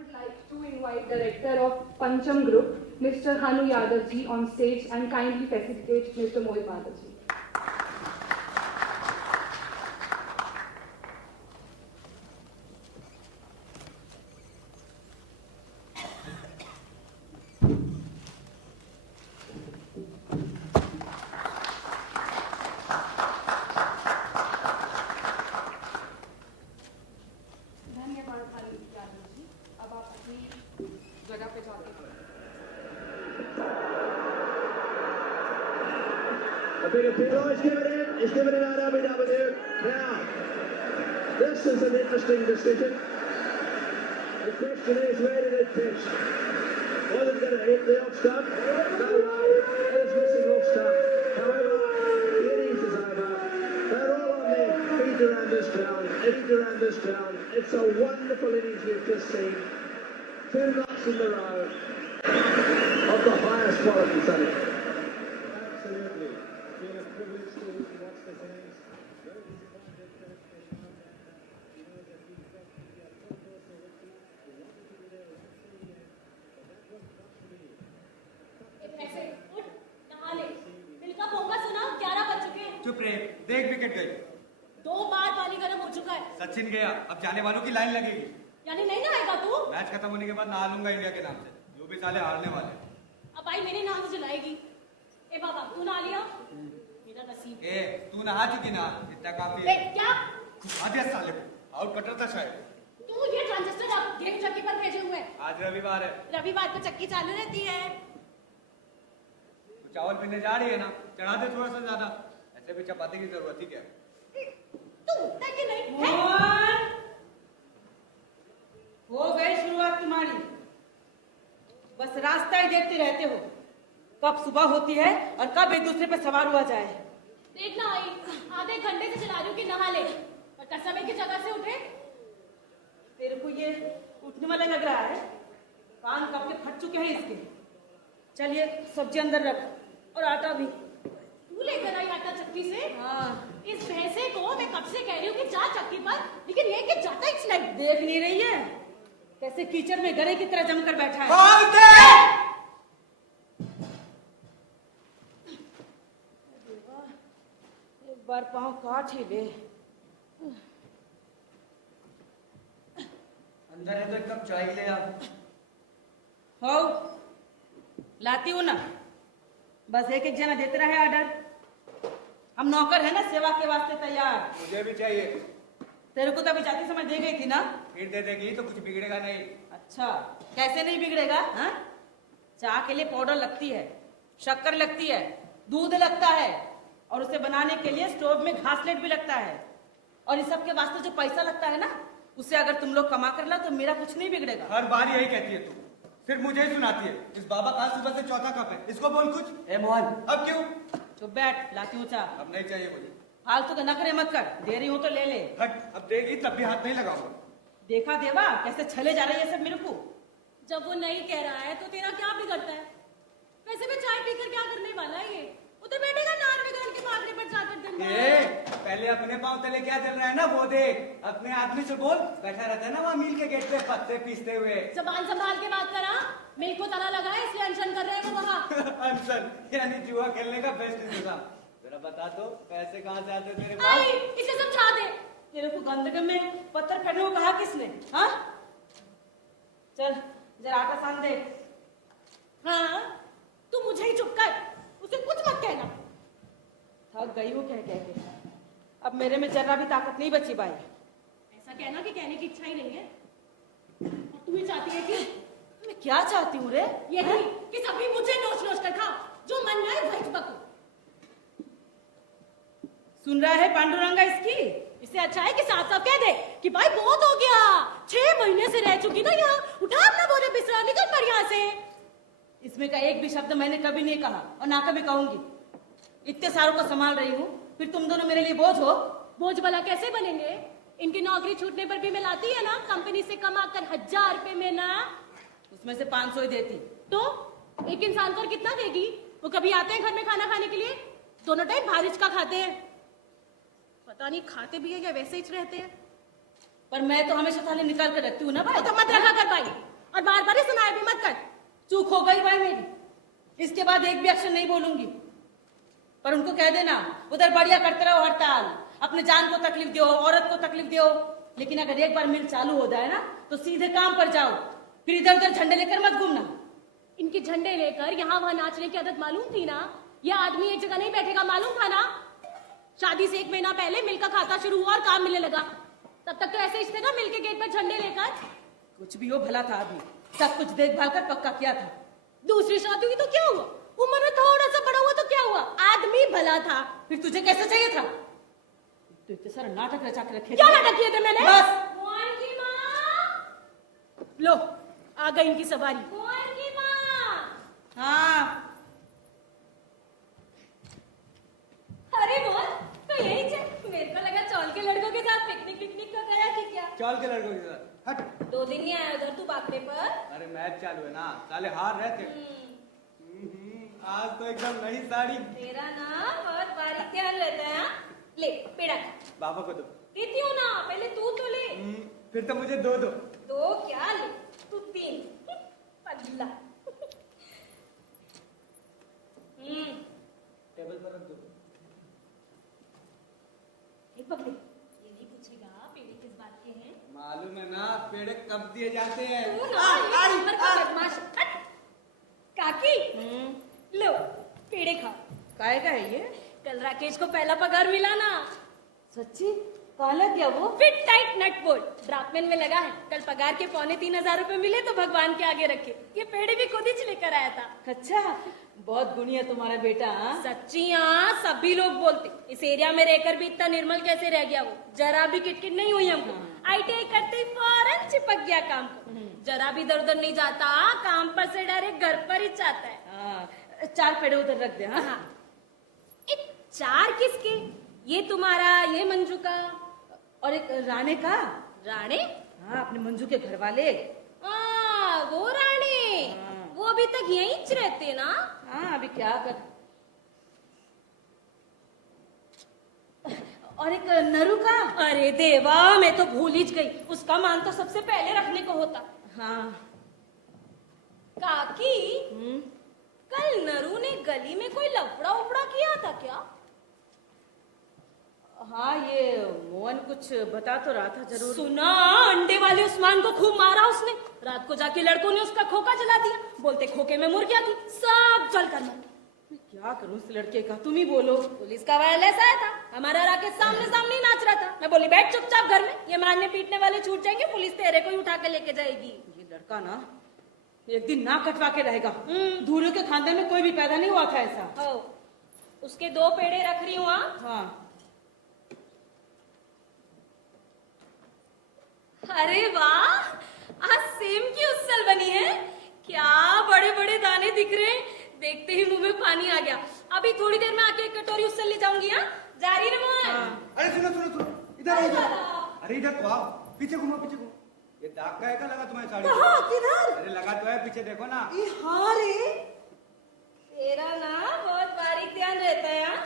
would like to invite Director of Pancham Group, Mr. Hanu Yadav ji on stage and kindly facilitate Mr. Mohit Bhagat ji. धन्यवाद हनु यादव जी. अब आप अपनी जगह पे जाते हैं. A bit of pillow is given in at Abu Dhabi. Now, this is an interesting decision. The question is, where did it pitch? Was it going to hit the off stump? No way. It is missing off stump. However, the innings is over. They're all on their feet around this ground. It's a wonderful innings we've just seen. 2 knocks in a row of the highest quality, Sonny. Absolutely. Been a privilege to watch this innings. Very disappointed that they found that you know that we got the full course of victory. We wanted to be there right till the end, but that was not to be. ऐसे उठ नहा ले. दिल का भोंका सुना 11 बज चुके हैं. चुप रहे, देख विकेट गई. 2 बार पानी गर्म हो चुका है. सचिन गया, अब जाने वालों की लाइन लगेगी. यानी नहीं नहाएगा तू? मैच खत्म होने के बाद नहा लूंगा इंडिया के नाम से. जो भी साले हारने वाले. अब भाई मेरे नाम से जलाएगी. ए बाबा तू नहा लिया? मेरा नसीब. ए तू नहा चुकी ना, इतना काफी ए है. क्या? आधे साले को आउट कटर था शायद. तू ये ट्रांजिस्टर आप गेम चक्की पर भेजे हुए हैं. आज रविवार है. रविवार को चक्की चालू रहती है. तू चावल पीने जा रही है ना, चढ़ा दे थोड़ा सा ज्यादा. ऐसे भी चपाती की जरूरत ही क्या. तू उठता है कि नहीं? है? मोहन, हो गई शुरुआत तुम्हारी. बस रास्ता ही देखते रहते हो. कब सुबह होती है और कब एक दूसरे पे सवार हुआ जाए. देखना आई आधे घंटे से चला रही हूँ कि नहा ले और कसम की जगह से उठे. तेरे को ये उठने वाला लग रहा है. कान कब के फट चुके हैं इसके. चलिए सब्जी अंदर रख और आटा भी. तू लेकर आई आटा चक्की से. हाँ, इस भैंसे को मैं कब से कह रही हूँ कि जा चक्की पर, लेकिन ये कि जाता ही नहीं. देख नहीं रही है कैसे कीचड़ में गधे की तरह जमकर बैठा है. एक बार पाँव काट ही ले. अंदर है तो एक कप चाय ले आ. हो लाती हूँ ना. बस एक एक जना देते रहे ऑर्डर. हम नौकर है ना, सेवा के वास्ते तैयार. मुझे भी चाहिए. तेरे को तो अभी जाते समय दे गई थी ना. फिर दे देगी तो कुछ बिगड़ेगा नहीं. अच्छा, कैसे नहीं बिगड़ेगा. हाँ, चाय के लिए पाउडर लगती है, शक्कर लगती है, दूध लगता है और उसे बनाने के लिए स्टोव में घासलेट भी लगता है. और इस सब के वास्ते जो पैसा लगता है ना, उसे अगर तुम लोग कमा कर ला तो मेरा कुछ नहीं बिगड़ेगा. हर बार यही कहती है तू. सिर्फ मुझे ही सुनाती है. इस बाबा का सुबह से चौथा कप है. इसको बोल कुछ. ए मोहन, अब क्यों. चुप बैठ, लाती हूँ चाय. अब नहीं चाहिए मुझे. फालतू के नखरे मत कर. दे रही हूँ तो ले ले. हट. अब देगी तब भी हाथ नहीं लगाऊंगा. देखा देवा कैसे छले जा रही है सब मेरे को. जब वो नहीं कह रहा है तो तेरा क्या बिगड़ता है. वैसे मैं चाय पीकर क्या करने वाला है ये. उधर बैठेगा नान बिगाड़ के भागने पर जाकर दिन भर. पहले अपने पाँव तले क्या चल रहा है ना वो देख. अपने आदमी से बोल. बैठा रहता है ना वहाँ मील के गेट पे पत्ते पीसते हुए. जबान संभाल के बात करा. मेरे को ताला लगा है इसलिए अनशन कर रहे हैं वो वहाँ. अनशन यानी जुआ खेलने का बेस्ट इंतजाम. जरा बता दो पैसे कहाँ से आते तेरे आई पास. इसे समझा दे. तेरे को गंदगी में पत्थर फेंकने को कहा किसने. हाँ, चल जरा आटा सान दे. हाँ तू मुझे ही चुप कर. उसे कुछ मत कहना. थक गई हूँ कह कह के. अब मेरे में जरा भी ताकत नहीं बची भाई. ऐसा कहना कि कहने की इच्छा ही नहीं है. और तू ही चाहती है कि मैं क्या चाहती हूँ रे. यही कि सभी मुझे नोच नोच कर खा. जो मन में आए वही बको. सुन रहा है पांडुरंगा इसकी. इससे अच्छा है कि साफ साफ कह दे कि भाई बहुत हो गया. 6 महीने से रह चुकी ना यहाँ. उठा अपना बोले बिस्तर निकल पड़ यहाँ से. इसमें का एक भी शब्द मैंने कभी नहीं कहा और ना कभी कहूंगी. इतने सारों को संभाल रही हूँ, फिर तुम दोनों मेरे लिए बोझ हो. बोझ भला कैसे बनेंगे. इनकी नौकरी छूटने पर भी मैं लाती है ना कंपनी से कमा कर 1000 रुपए में ना. उसमें से 500 ही देती. तो एक इंसान को कितना देगी. वो कभी आते हैं घर में खाना खाने के लिए. दोनों टाइम बारिश का खाते हैं. पता नहीं खाते भी है या वैसे ही रहते हैं. पर मैं तो हमेशा थाली निकाल कर रखती हूँ ना भाई. तो मत रखा कर भाई. और बार बार सुनाए भी मत कर। चूक हो गई भाई मेरी, इसके बाद एक भी अक्षर नहीं बोलूंगी। पर उनको कह देना उधर बढ़िया करते रहो हड़ताल, अपने जान को तकलीफ दो, औरत को तकलीफ दो, लेकिन अगर एक बार मिल चालू हो जाए ना तो सीधे काम पर जाओ, फिर इधर उधर झंडे लेकर मत घूमना। इनके झंडे लेकर यहाँ वहां नाचने की आदत मालूम थी ना? यह आदमी एक जगह नहीं बैठेगा, मालूम था ना? शादी से 1 महीना पहले मिल का खाता शुरू हुआ और काम मिलने लगा, तब तक तो ऐसे ही थे ना, मिल के गेट पर झंडे लेकर। कुछ भी हो भला था आदमी, सब कुछ देखभाल कर पक्का किया था। दूसरी शादी हुई तो क्या हुआ? उम्र में थोड़ा सा बड़ा हुआ तो क्या हुआ? आदमी भला था। फिर तुझे कैसे चाहिए था? तो इतने सारा नाटक रचा के रखे क्या नाटक किए थे मैंने? बस। मोहन की माँ, लो आ गई इनकी सवारी। मोहन की माँ। हाँ अरे बोल, तो यही थे। मेरे को लगा चौल के लड़कों के साथ पिकनिक का गया कि क्या? चल के लड़कों के साथ हट। 2 दिन नहीं आया उधर तू बागने पर। अरे मैच चालू है ना, साले हार रहे थे। आज तो एकदम नई साड़ी। तेरा ना बहुत बारीक ध्यान रहता है। हाँ? ले पेड़ा खा। बाबा को दो। देती हूँ ना, पहले तू तो ले। फिर तो मुझे दो दो। 2 क्या ले, तू 3। पगला। टेबल पर रख दो। पगले, ये नहीं पूछेगा पेड़े किस बात के हैं? मालूम है ना पेड़े कब दिए जाते हैं। तू ना ये उम्र का बदमाश। हट। काकी, लो पेड़े खा। काय का है ये? कल राकेश को पहला पगार मिला ना। सच्ची? कहाँ लग गया वो? Fit tight nut bolt draftsman में लगा है। कल पगार के 3,500 रुपए मिले तो भगवान के आगे रखे। ये पेड़े भी खुद ही लेकर आया था। अच्छा, बहुत गुणी है तुम्हारा बेटा। हाँ? सच्ची हाँ, सभी लोग बोलते। इस एरिया में रहकर भी इतना निर्मल कैसे रह गया वो। जरा भी किटकिट नहीं हुई हमको। ITI करते ही फौरन चिपक गया काम को। जरा भी इधर उधर नहीं जाता, काम पर से डायरेक्ट घर पर ही जाता है। हाँ, 4 पेड़े उधर रख दे। हाँ? हाँ। 4 किसके? ये तुम्हारा, ये मंजू का और एक राणे का। राणे? हाँ, अपने मंजू के घर वाले। वो राणे। हाँ। वो अभी तक यहीं रहते ना? हाँ, अभी क्या कर। और एक नरू का। अरे देवा, मैं तो भूल ही गई। उसका मान तो सबसे पहले रखने को होता। हाँ। काकी, कल नरू ने गली में कोई लफड़ा उपड़ा किया था क्या? हाँ, ये मोहन कुछ बता तो रहा था जरूर। सुना, अंडे वाले उस्मान को खूब मारा उसने। रात को जाके लड़कों ने उसका खोखा जला दिया। बोलते खोखे में मुर्गियां थी, सब जल कर मर। मैं क्या करूं इस लड़के का, तुम ही बोलो। पुलिस का वायरलेस आया था, हमारा राकेश सामने सामने ही नाच रहा था। मैं बोली बैठ चुपचाप घर में, ये मारने पीटने वाले छूट जाएंगे, पुलिस तेरे को ही उठा के लेके जाएगी। ये लड़का ना एक दिन ना कटवा के रहेगा। दूरियों के खानदान में कोई भी पैदा नहीं हुआ था ऐसा। हो, उसके 2 पेड़े रख रही हूँ। हाँ। अरे वाह, आज सेम की उसल बनी है। क्या बड़े बड़े दाने दिख रहे हैं। देखते ही मुंह में पानी आ गया। अभी थोड़ी देर में आके एक कटोरी उसल ले जाऊंगी। हाँ, जा रही ना मोहन? अरे सुनो सुनो सुनो, इधर आओ, इधर। अरे इधर तो आओ, पीछे घूमो पीछे घूमो। ये दाग का है क्या लगा तुम्हारी साड़ी पे? कहाँ? किधर? अरे लगा तो है, पीछे देखो ना। हाँ रे, तेरा ना बहुत बारीक ध्यान रहता है। हाँ?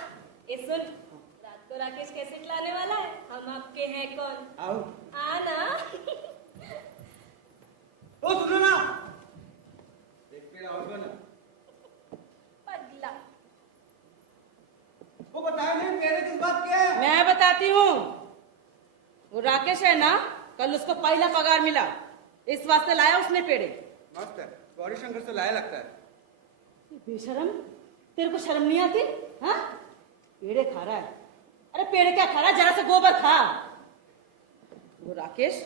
ये सुन, रात को राकेश कैसेट लाने वाला है, हम आपके हैं कौन। आओ। हाँ ना? ओ सुनो ना, एक पेड़ और दो ना। पगला। वो बताया नहीं पेड़े किस बात के हैं? मैं बताती हूँ। वो राकेश है ना, कल उसको पहला पगार मिला, इस वास्ते लाया उसने पेड़े। मस्त है, गौरी शंकर से लाया लगता है। बेशरम, तेरे को शर्म नहीं आती? हाँ, पेड़े खा रहा है। अरे पेड़े क्या खा रहा है, जरा से गोबर खा। वो राकेश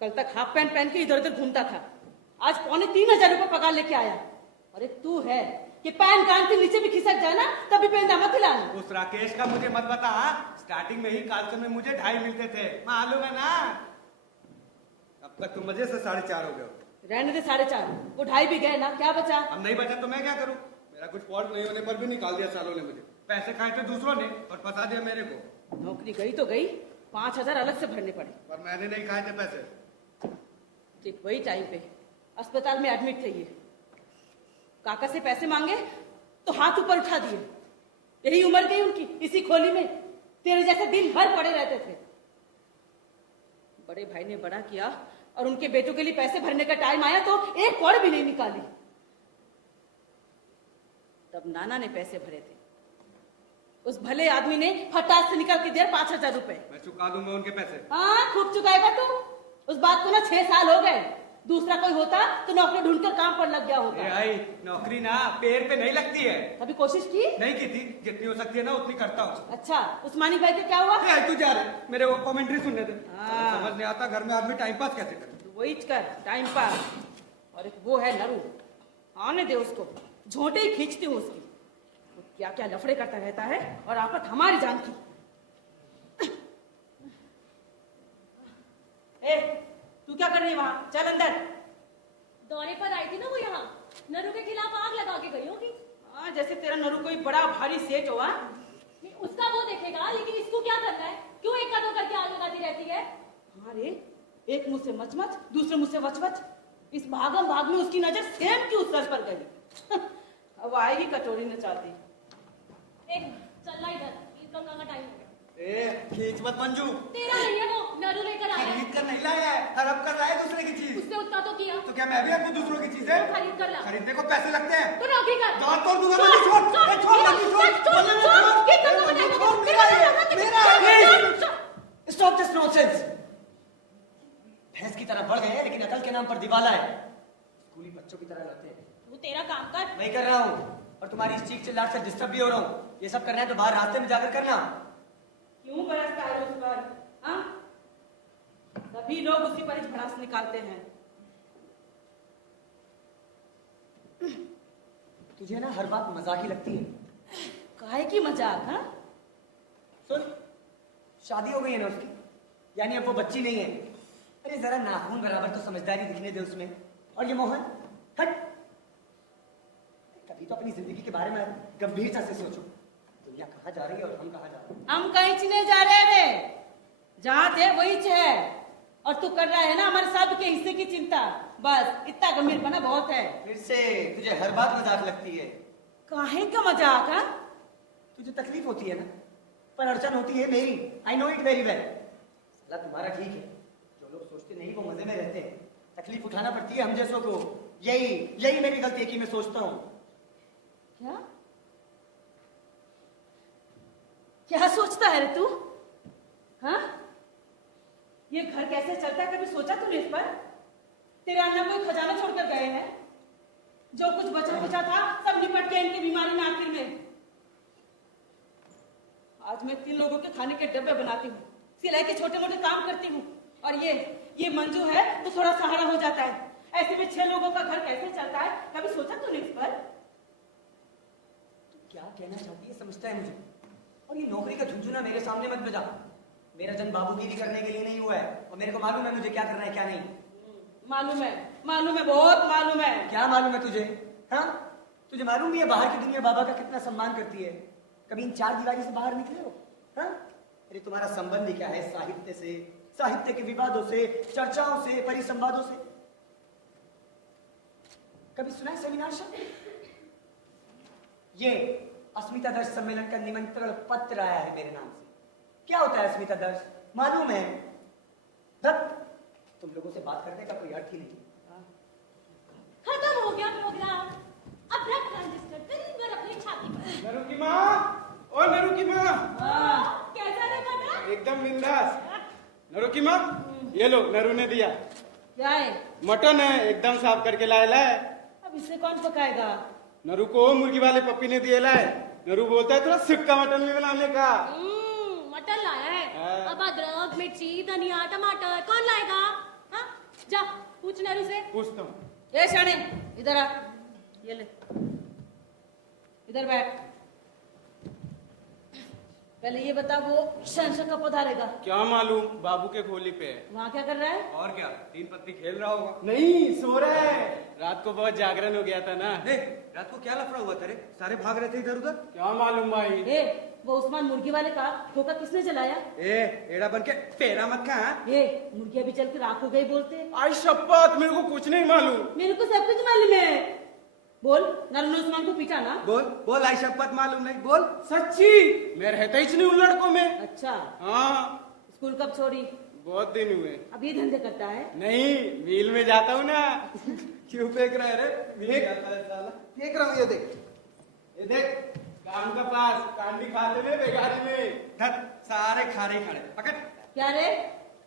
कल तक हाफ पैंट पहन के इधर उधर घूमता था, आज 3,500 रुपए पगार लेके आया। अरे तू है कि पैन कान के नीचे भी खिसक जाए ना तभी पेंदा मत हिलाना। उस राकेश का मुझे मत बता। हाँ? स्टार्टिंग में ही कालचन में मुझे 2.5 मिलते थे, मालूम है ना? अब तक तो मजे से 4.5 हो गए। रहने दे 4.5, वो 2.5 भी गए ना, क्या बचा? अब नहीं बचा तो मैं क्या करूं? मेरा कुछ फॉल्ट नहीं होने पर भी निकाल दिया सालों ने मुझे। पैसे खाए थे दूसरों ने और फंसा दिया मेरे को। नौकरी गई तो गई, 5,000 अलग से भरने पड़े। पर मैंने नहीं खाए थे पैसे। ठीक वही टाइम पे अस्पताल में एडमिट थे ये। काका से पैसे मांगे तो हाथ ऊपर उठा दिए। यही उम्र गई उनकी इसी खोली में, तेरे जैसे दिन भर पड़े रहते थे। बड़े भाई ने बड़ा किया और उनके बेटों के लिए पैसे भरने का टाइम आया तो एक कौड़ भी नहीं निकाली। तब नाना ने पैसे भरे थे, उस भले आदमी ने फटाक से निकाल के दिया 5,000 रुपए। मैं चुका दूंगा उनके पैसे। हाँ, खूब चुकाएगा तू। उस बात को ना 6 साल हो गए। दूसरा कोई होता तो नौकरी ढूंढकर काम पर लग गया ए होता। भाई, नौकरी ना पेड़ पे नहीं लगती है। कभी कोशिश की? नहीं की थी, जितनी हो सकती है ना उतनी करता हूँ। अच्छा, उस्मानी भाई का क्या हुआ? ए, तू जा रहे मेरे वो कमेंट्री सुनने दे। हाँ। समझ नहीं आता घर में आदमी टाइम पास कैसे करे। तो वही कर, टाइम पास। और एक वो है नरू, आने दे उसको, झोंटे ही खींचती हूँ उसकी। वो क्या क्या लफड़े करता रहता है और आफत हमारी जान की। ए, तू क्या कर रही है वहां? चल अंदर। दौरे पर आई थी ना वो यहाँ, नरू के खिलाफ आग लगा के गई होगी। हाँ, जैसे तेरा नरू कोई बड़ा भारी सेठ हो। हाँ? नहीं, उसका वो देखेगा, लेकिन इसको क्या करना है? क्यों एक का दो करके आग लगाती रहती है? हाँ रे, एक मुंह से मचमच, दूसरे मुंह से वचवच। इस भागम भाग में उसकी नजर सेम की उस सर पर गई। अब आएगी कटोरी न चाहती। चल इधर, ईद गंगा का टाइम हो गया। ए, खींच मत मंजू। तेरा नहीं है वो, नरू लेकर आया है। खरीद कर नहीं लाया है, हड़प कर रहा है दूसरे की चीज। उससे उतना तो किया, तो क्या मैं भी आपको दूसरों की चीजें खरीद कर ला। खरीदने को पैसे लगते हैं? तो नौकरी कर। दांत तोड़ दूंगा मैं। छोड़ छोड़ मंजू, छोड़ बोलने में छोड़। ईद गंगा का टाइम हो छोड़, गया। मेरा है, मेरा है। Stop this nonsense. भैंस की तरह बढ़ गए हैं, लेकिन अकल के नाम पर दिवाला है। स्कूली बच्चों की तरह रहते हैं। तू तेरा काम कर। नहीं कर रहा हूँ, और तुम्हारी इस चीख चिल्लाहट से डिस्टर्ब भी हो रहा हूँ। ये सब करना है तो बाहर रास्ते में जाकर करना। क्यों बरसता है उस पर? हाँ? सभी लोग उसी पर भड़ास निकालते हैं। तुझे ना हर बात मजाक ही लगती है। काहे की मजाक? हाँ? सुन, शादी हो गई है ना उसकी, यानी अब वो बच्ची नहीं है। अरे जरा नाखून बराबर तो समझदारी दिखने दे उसमें। और ये मोहन, हट। कभी तो अपनी जिंदगी के बारे में गंभीरता से सोचो। दुनिया कहाँ जा रही है और हम कहाँ जा रहे हैं। हम कहीं नहीं जा रहे रे, जहाँ थे वही है। और तू कर रहा है ना हमारे सब के हिस्से की चिंता। बस इतना गंभीर बना बहुत है। फिर से तुझे हर बात मजाक लगती है। काहे का मजाक? हाँ? तुझे तकलीफ होती है ना, पर अड़चन होती है मेरी। I know it very well. साला तुम्हारा ठीक है, जो लोग सोचते नहीं वो मजे में रहते हैं। तकलीफ उठाना पड़ती है हम जैसों को। यही मेरी गलती है कि मैं सोचता हूँ। क्या क्या सोचता है रे तू? हाँ? ये घर कैसे चलता है, कभी सोचा तूने इस पर? तेरे अन्ना कोई खजाना छोड़कर गए हैं? जो कुछ बचा कुचा था सब निपट गया इनकी बीमारी में आखिर में। आज मैं 3 लोगों के खाने के डब्बे बनाती हूँ, सिलाई के छोटे मोटे काम करती हूँ, और ये मंजू है तो थोड़ा सहारा हो जाता है। ऐसे में 6 लोगों का घर कैसे चलता है, कभी सोचा तूने इस पर? क्या कहना चाहती है समझता है मुझे। और ये नौकरी का झुंझुना मेरे सामने मत बजा। मेरा जन्म बाबूगिरी करने के लिए नहीं हुआ है, और मेरे को मालूम है मुझे क्या करना है क्या नहीं। मालूम है, बहुत मालूम है। क्या मालूम है तुझे? हाँ, तुझे मालूम भी है बाहर की दुनिया बाबा का कितना सम्मान करती है? कभी इन 4 दीवारी से बाहर निकले हो? हाँ? अरे तुम्हारा संबंध ही क्या है साहित्य से, साहित्य के विवादों से, चर्चाओं से, परिसंवादों से। कभी सुना है सेमिनार शब्द? ये अस्मिता दर्श सम्मेलन का निमंत्रण पत्र आया है मेरे नाम से। क्या होता है अस्मिता दर्श? मालूम है? तुम लोगों से बात करने का कोई अर्थ ही नहीं। खत्म हो गया प्रोग्राम। अब रख ट्रांजिस्टर दिन भर अपनी छाती पर। नरू की माँ, ओ नरू की माँ। कैसा रे बेटा? एकदम बिंदास। नरू की माँ, ये लो नरू ने दिया। क्या है? मटन है, एकदम साफ करके लाया है। अब इसे कौन पकाएगा? नरू को मुर्गी वाले पप्पी ने दिया है। नरू बोलता है थोड़ा सिक्का मटन भी बनाने का। मटन लाया है। हाँ। अब अदरक, मिर्ची, धनिया, टमाटर कौन लाएगा? हाँ? जा पूछ नरू से। पूछता हूँ। ए शाने, इधर आ। ये ले, इधर बैठ। पहले ये बता, वो शहंशाह कब पधारेगा? क्या मालूम, बाबू के खोली पे है। वहाँ क्या कर रहा है? और क्या, 3 पत्ती खेल रहा होगा। नहीं, सो रहा है। रात को बहुत जागरण हो गया था ना। रात को क्या लफड़ा हुआ था रे? सारे भाग रहे थे इधर उधर। क्या मालूम भाई। ए, वो उस्मान मुर्गी वाले का धोखा किसने जलाया? एड़ा बन के पेड़ा मत खा। ए, मुर्गी अभी चल के राख हो गई बोलते। आई शपथ, मेरे को कुछ नहीं मालूम। मेरे को सब कुछ मालूम है। बोल, नरू ने उस्मान को पीटा ना? बोल आई शपथ मालूम नहीं। बोल सच्ची, मैं रहता ही नहीं उन लड़कों में। अच्छा, हाँ, स्कूल कब छोड़ी? बहुत दिन हुए। अब ये धंधे करता है? नहीं, मील में जाता हूँ ना। क्यों फेंक रहा है रे? मील जाता है साला। फेंक रहा हूँ, ये देख। ये देख, काम का पास कांडी खाते हुए बेगारी में धत सारे खारे खड़े पकड़। क्या रे?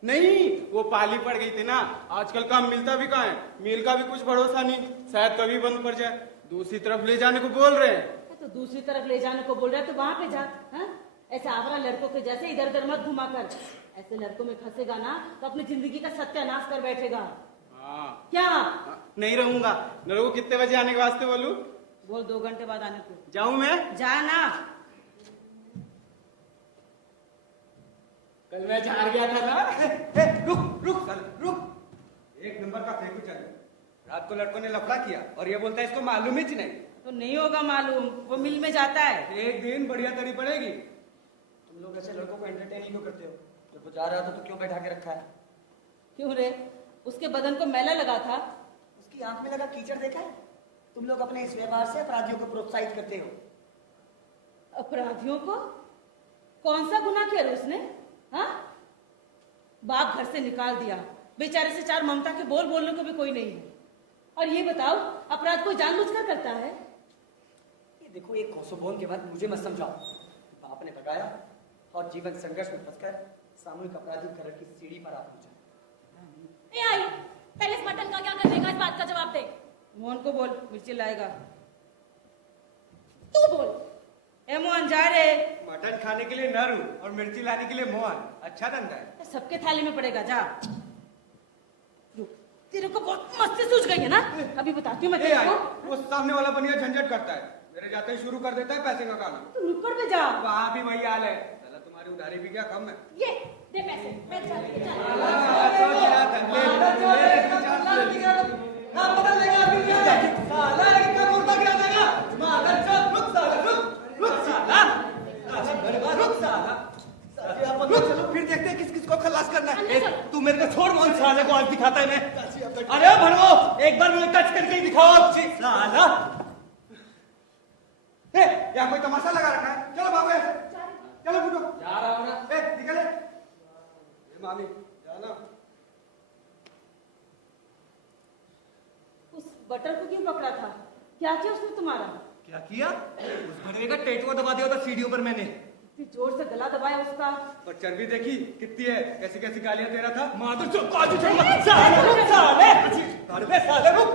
नहीं, वो पाली पड़ गई थी ना, आजकल काम मिलता भी कहाँ है, मील का भी कुछ भरोसा नहीं, शायद कभी बंद पड़ जाए। दूसरी तरफ ले जाने को बोल रहे हैं। तो दूसरी तरफ ले जाने को बोल रहा है तो वहां पे जा। हाँ? ऐसे आवारा लड़कों के जैसे इधर उधर मत घुमा कर। ऐसे लड़कों में फंसेगा ना तो अपनी जिंदगी का सत्यानाश कर बैठेगा। हाँ। क्या? नहीं रहूंगा। मेरे को कितने बजे आने के वास्ते बोलूं? बोल 2 घंटे बाद आने को। जाऊं मैं? जा ना। कल मैं हार गया था ना। रुक साले, रुक। एक नंबर का फेंकू चल। रात को लड़कों ने लफड़ा किया और ये बोलता है इसको मालूम ही नहीं। तो नहीं होगा मालूम, वो मिल में जाता है। एक दिन बढ़िया तरी पड़ेगी। तुम लोग ऐसे लड़कों को एंटरटेन ही क्यों करते हो? जब वो जा रहा था तो क्यों बैठा के रखा है? क्यों रे? उसके बदन को मैला लगा था। उसकी आंख में लगा कीचड़ देखा है? तुम लोग अपने इस व्यवहार से अपराधियों को प्रोत्साहित करते हो। अपराधियों को? कौन सा गुनाह किया रे उसने? हाँ? बाप घर से निकाल दिया, बेचारे से 4 ममता के बोल बोलने को भी कोई नहीं है। और ये बताओ, अपराध कोई जानबूझकर करता है? ये देखो, एक कौसोबोन के बाद मुझे मत समझाओ। बाप ने भगाया और जीवन संघर्ष में फंसकर सामूहिक अपराधीकरण की सीढ़ी पर आप पहुंचे। ए आई, पहले इस मटन का क्या कर देगा, इस बात का जवाब दे। मोहन को बोल मिर्ची लाएगा। तू बोल। ए मोहन जा रे। मटन खाने के लिए नरू और मिर्ची लाने के लिए मोहन। अच्छा धंधा है। सबके थाली में पड़ेगा, जा। तेरे को बहुत मस्ती सूझ गई है ना? अभी बताती हूँ मैं तेरे को। वो सामने वाला बनिया झंझट करता है, मेरे जाते ही शुरू कर देता है पैसे का खाना। तू नुक्कड़ पे जा। वहाँ भी वही हाल है। साला तुम्हारी उधारी भी क्या कम है? ये दे पैसे, मैं चल चल। फिर देखते हैं किस किस को खलास करना अंदर है। चलो। तू मेरे को छोड़, मोहन साले को आज दिखाता है मैं। अरे भड़वो, एक बार मुझे टच करके ही दिखाओ साला। यहाँ कोई तमाशा लगा रखा है? चलो भागो ऐसे। चलो फुटो। जा रहा हूँ ना। निकले। मामी जाना। उस बटर को क्यों पकड़ा था? क्या किया उसने तुम्हारा? क्या किया? उस भड़वे का टेटुआ दबा दिया था सीढ़ियों पर मैंने। इतनी जोर से गला दबाया उसका। और चर्बी देखी कितनी है, कैसी कैसी गालियां दे रहा था। माधुर चुप साले रुक।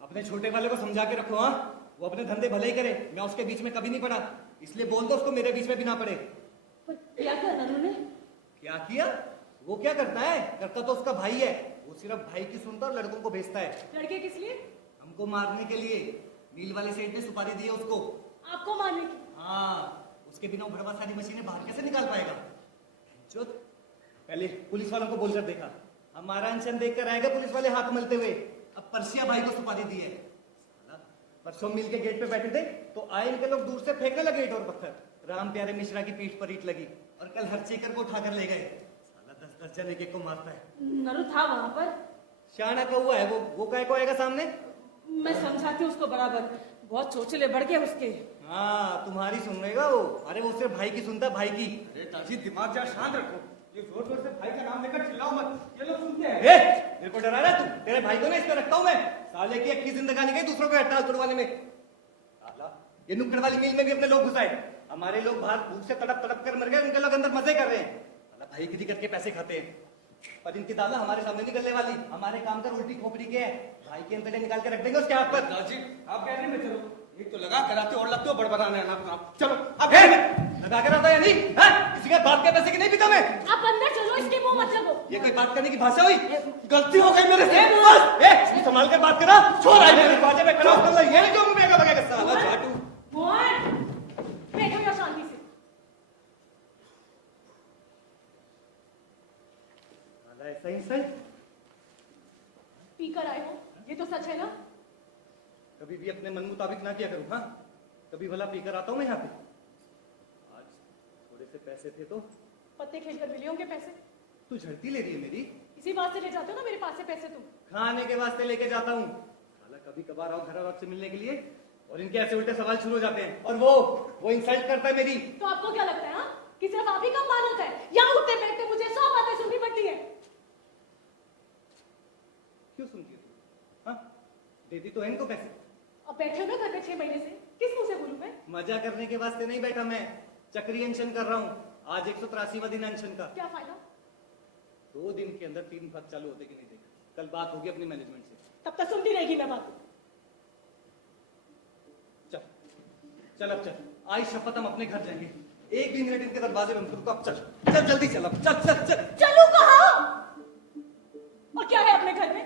अपने छोटे वाले को समझा के रखो। हाँ, वो अपने धंधे भले ही करे, मैं उसके बीच में कभी नहीं पड़ा, इसलिए बोल दो उसको मेरे बीच में भी ना पड़े। पर क्या किया नन्नू ने? क्या किया? वो क्या करता है? करता तो उसका भाई है। वो सिर्फ भाई की सुनता और लड़कों को भेजता है। लड़के किस लिए? हमको मारने के लिए। मील वाले सेठ ने सुपारी दी है उसको। आपको मारने की? हाँ, उसके बिना वो भड़वा सारी मशीनें बाहर कैसे निकाल पाएगा? चुप। पहले पुलिस वालों को बोलकर देखा, हमारा अनशन देखकर आएगा पुलिस वाले हाथ मलते हुए। अब परसिया भाई को सुपारी दी है। परसों मिल के गेट पे बैठे थे तो आए इनके लोग दूर से फेंकने लगे ईंट और पत्थर। राम प्यारे मिश्रा की पीठ पर ईंट लगी और कल हरचेकर को उठाकर ले गए। साला 10-10 जन एक एक को मारता है। नरू था वहां पर? शाना कौआ है वो काय को आएगा सामने? मैं समझाती हूँ उसको बराबर, बहुत चोचले बढ़ गए उसके। हाँ, तुम्हारी सुनेगा वो। अरे वो सिर्फ भाई की सुनता है, भाई की। अरे ताजी दिमाग जरा शांत रखो। ये जोर जोर से भाई का नाम लेकर चिल्लाओ मत, ये लोग सुनते हैं। मेरे को डरा रहा तू? तेरे भाई को ना इस पे रखता हूँ मैं। साले की एक की जिंदगानी गई दूसरों को हड़ताल तोड़वाने में। साला ये नुक्कड़ वाली मिल में भी अपने लोग घुसाए। हमारे लोग बाहर भूख से तड़प तड़प कर मर गए, उनके लोग अंदर मजे कर रहे हैं। साला भाई गिरी करके पैसे खाते हैं, पर इनकी दादा हमारे सामने निकलने वाली। हमारे काम कर उल्टी खोपड़ी के है। भाई के अंतड़े निकाल के रख देंगे उसके हाथ पर। दादी आप कहने में चलो, एक तो लगा कराते और लगते हो बड़बड़ाना है ना। चलो अब लगा कर आता है नहीं है? किसी के बात के पैसे की नहीं पीता मैं। आप अंदर चलो, इसके मुंह मत लगो। ये कोई बात करने की भाषा हुई? गलती हो गई मेरे से। बस संभाल कर बात करा। छोड़ आई मेरे बाजे में खड़ा कर। ये नहीं जो मुंह में लगा साला झाटू। मोहन, बैठो यहाँ शांति से। साला ऐसा ही सही। पी कर आए हो, ये तो सच है ना? कभी भी अपने मन मुताबिक ना किया करूँ। हाँ, कभी भला पीकर आता हूँ मैं यहाँ पे। आज थोड़े से पैसे थे तो पत्ते खेलकर मिले होंगे पैसे। तू झड़ती ले रही है मेरी। इसी बात से ले जाते हो ना मेरे पास से पैसे तुम। खाने के वास्ते लेके जाता हूँ। साला कभी कभार आओ घर और आपसे मिलने के लिए, और इनके ऐसे उल्टे सवाल शुरू हो जाते हैं, और वो इंसल्ट करता है मेरी। तो आपको क्या लगता है हाँ? कि सिर्फ आप ही का मान होता है? यहाँ उठते बैठते मुझे 100 बातें सुननी पड़ती है। क्यों सुनती है तू? हाँ, देती तो है इनको पैसे। अब बैठे हो ना घर पे 6 महीने से, किस मुंह से बोलूं मैं? मजा करने के वास्ते नहीं बैठा मैं, चक्री अनशन कर रहा हूँ। आज 183वां दिन अनशन का। क्या फायदा? 2 दिन के अंदर 3 पद चालू होते कि नहीं देखा। कल बात होगी अपनी मैनेजमेंट से। तब तक सुनती रहेगी मैं बात। चल चल अब चल, आज शपथ हम अपने घर जाएंगे। 1 भी मिनट इनके दरवाजे बंद करो। अब चल चल जल्दी चल, अब चल चल चल। चलू कहाँ? और क्या है अपने घर में?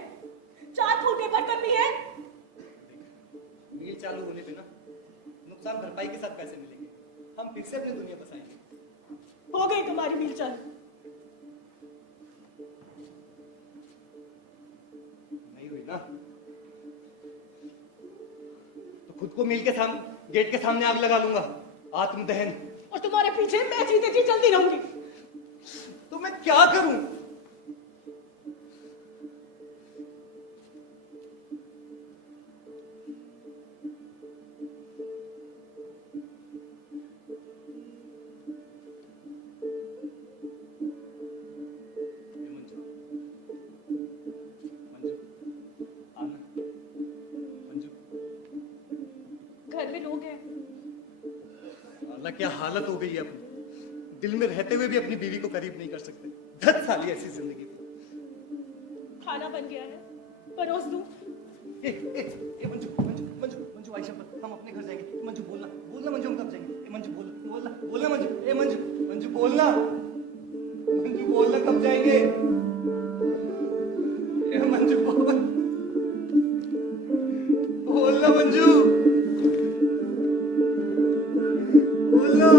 4 फूटे बर्तन भी है। मील चालू होने पे ना नुकसान भरपाई के साथ पैसे मिलेंगे। हम फिर से अपनी दुनिया बसाएंगे। हो गई तुम्हारी मिल चालू। नहीं हुई ना तो खुद को मिल के गेट के सामने आग लगा लूंगा। आत्मदहन। और तुम्हारे पीछे मैं जीते जी चलती रहूंगी। तो मैं क्या करूं? मंजू, आना। मंजू, घर में लोग हैं। अल्लाह क्या हालत हो गई है अपनी। दिल में रहते हुए भी अपनी बीवी को करीब नहीं कर सकते। 10 साल ऐसी जिंदगी। खाना बन गया है, परोस दूं? मंजू मंजू मंजू मंजू, आई शपथ हम अपने घर जाएंगे। मंजू बोलना बोलना मंजू, हम कब जाएंगे? मंजू बोलना बोलना मंजू। मंजू मंजू बोलना, मंजू बोलना कब जाएंगे? मंजू बोलना मंजू बोलना।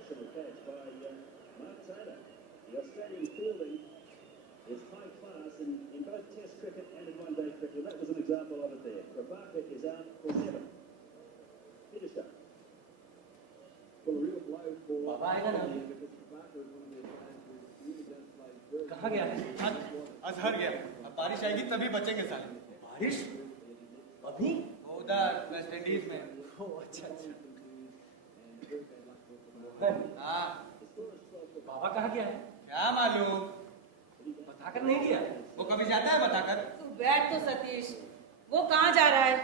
Sensational catch by Mark Taylor. The Australian fielding is high class in both Test cricket and in one-day cricket. That was an example of it there. Prabhakar is out for 7. Finished up. Well, a real blow for बाबा आएगा ना? because Prabhakar is one of their players who really does play very कहाँ गया है? अजहर गया। अब बारिश आएगी तभी बचेंगे साले। बारिश? अभी? वो उधर वेस्ट इंडीज में। ओ अच्छा अच्छा। हाँ, बाबा कहाँ गया है? क्या मालूम, बताकर नहीं गया? वो कभी जाता है बताकर? तू बैठ तो सतीश, वो कहाँ जा रहा है?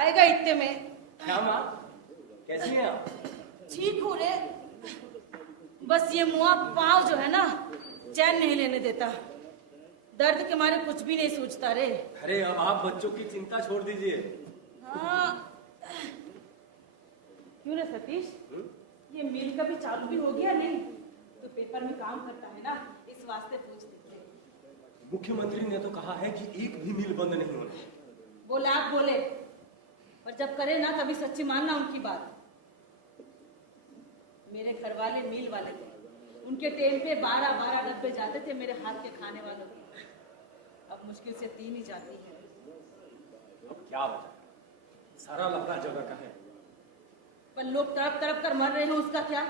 आएगा इतने में। क्या माँ? कैसी है आप? ठीक हो रे, बस ये मुआ पाँव जो है ना चैन नहीं लेने देता। दर्द के मारे कुछ भी नहीं सूझता रे। अरे अब आप बच्चों की चिंता छोड़ दीजिए। हाँ, क्यों रे सतीश, ये मिल कभी चालू भी हो गया नहीं? तो पेपर में काम करता है ना, इस वास्ते पूछ देते। मुख्यमंत्री ने तो कहा है कि एक भी मिल बंद नहीं होना। वो लाख बोले, पर जब करे ना तभी सच्ची मानना उनकी बात। मेरे घर वाले मिल वाले थे, उनके टेम पे 12-12 डब्बे जाते थे मेरे हाथ के खाने वालों के। अब मुश्किल से 3 ही जाती है। अब क्या बताएं, सारा लफड़ा जगह का है। पर लोग तड़प तड़प कर मर रहे हैं, उसका क्या?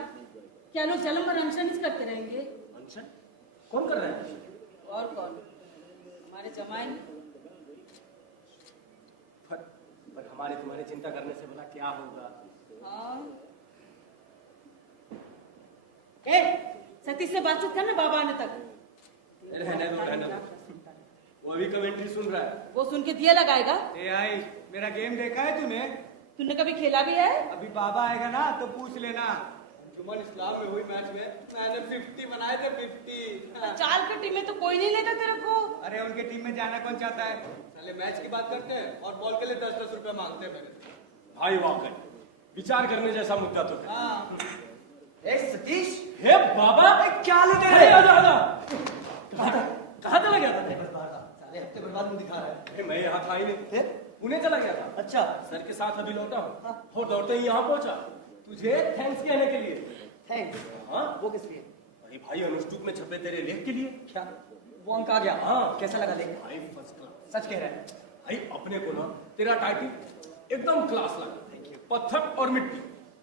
क्या लोग जन्म और अनशन ही करते रहेंगे? अनशन? कौन कर रहा है? और कौन? हमारे जमाए नहीं। पर हमारे तुम्हारे चिंता करने से भला क्या होगा? हाँ। ए, सतीश से बातचीत करना बाबा आने तक। रहने दो। वो अभी कमेंट्री सुन रहा है। वो सुन के दिया लगाएगा। ए आई, मेरा गेम देखा है तूने? तूने कभी खेला भी है? अभी बाबा आएगा ना तो पूछ लेना। जुम्मन इस्लाम में हुई मैच में मैंने 50 बनाए थे, 50। चाल की टीम में तो कोई नहीं लेता तेरे को। अरे उनके टीम में जाना कौन चाहता है? साले मैच की बात करते हैं और बॉल के लिए 10-10 रुपए मांगते हैं मेरे। भाई वाकई विचार करने जैसा मुद्दा तो है। हाँ, ए सतीश, हे बाबा, क्या लेते हैं? आजा। कहाँ चला गया था? साले हफ्ते बर्बाद मुझे दिखा रहा है। अरे मैं यहाँ था ही नहीं। पुणे चला गया था। अच्छा, सर के साथ अभी लौटा हूँ और दौड़ते ही यहाँ पहुंचा तुझे थैंक्स कहने के लिए। थैंक्स। हाँ, वो किस लिए? अरे भाई अनुष्टुप में छपे तेरे लेख के लिए। क्या वो अंक आ गया? हाँ। कैसा लगा लेख? भाई फर्स्ट क्लास। सच कह रहा है? भाई अपने को ना तेरा टाइटिल एकदम क्लास लगा। पत्थर और मिट्टी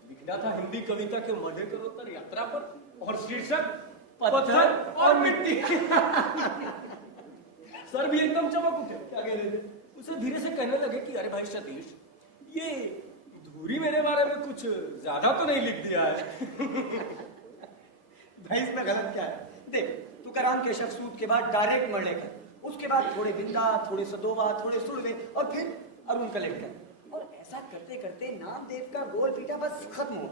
लिखना था हिंदी कविता के मध्य करोत्तर यात्रा पर, और शीर्षक पत्थर और मिट्टी। सर भी एकदम चमक उठे। क्या कह रहे थे? उसे धीरे से कहने लगे कि अरे भाई सतीश, ये धूरी मेरे बारे में कुछ ज्यादा तो नहीं लिख दिया है? भाई इसमें गलत क्या है? देख, तू करान केशव सूद के बाद डायरेक्ट मरने कर, उसके बाद थोड़े बिंदा, थोड़े सदोबा, थोड़े सुरवे और फिर अरुण कलेक्टर, और ऐसा करते करते नामदेव का गोल पीटा बस खत्म हो।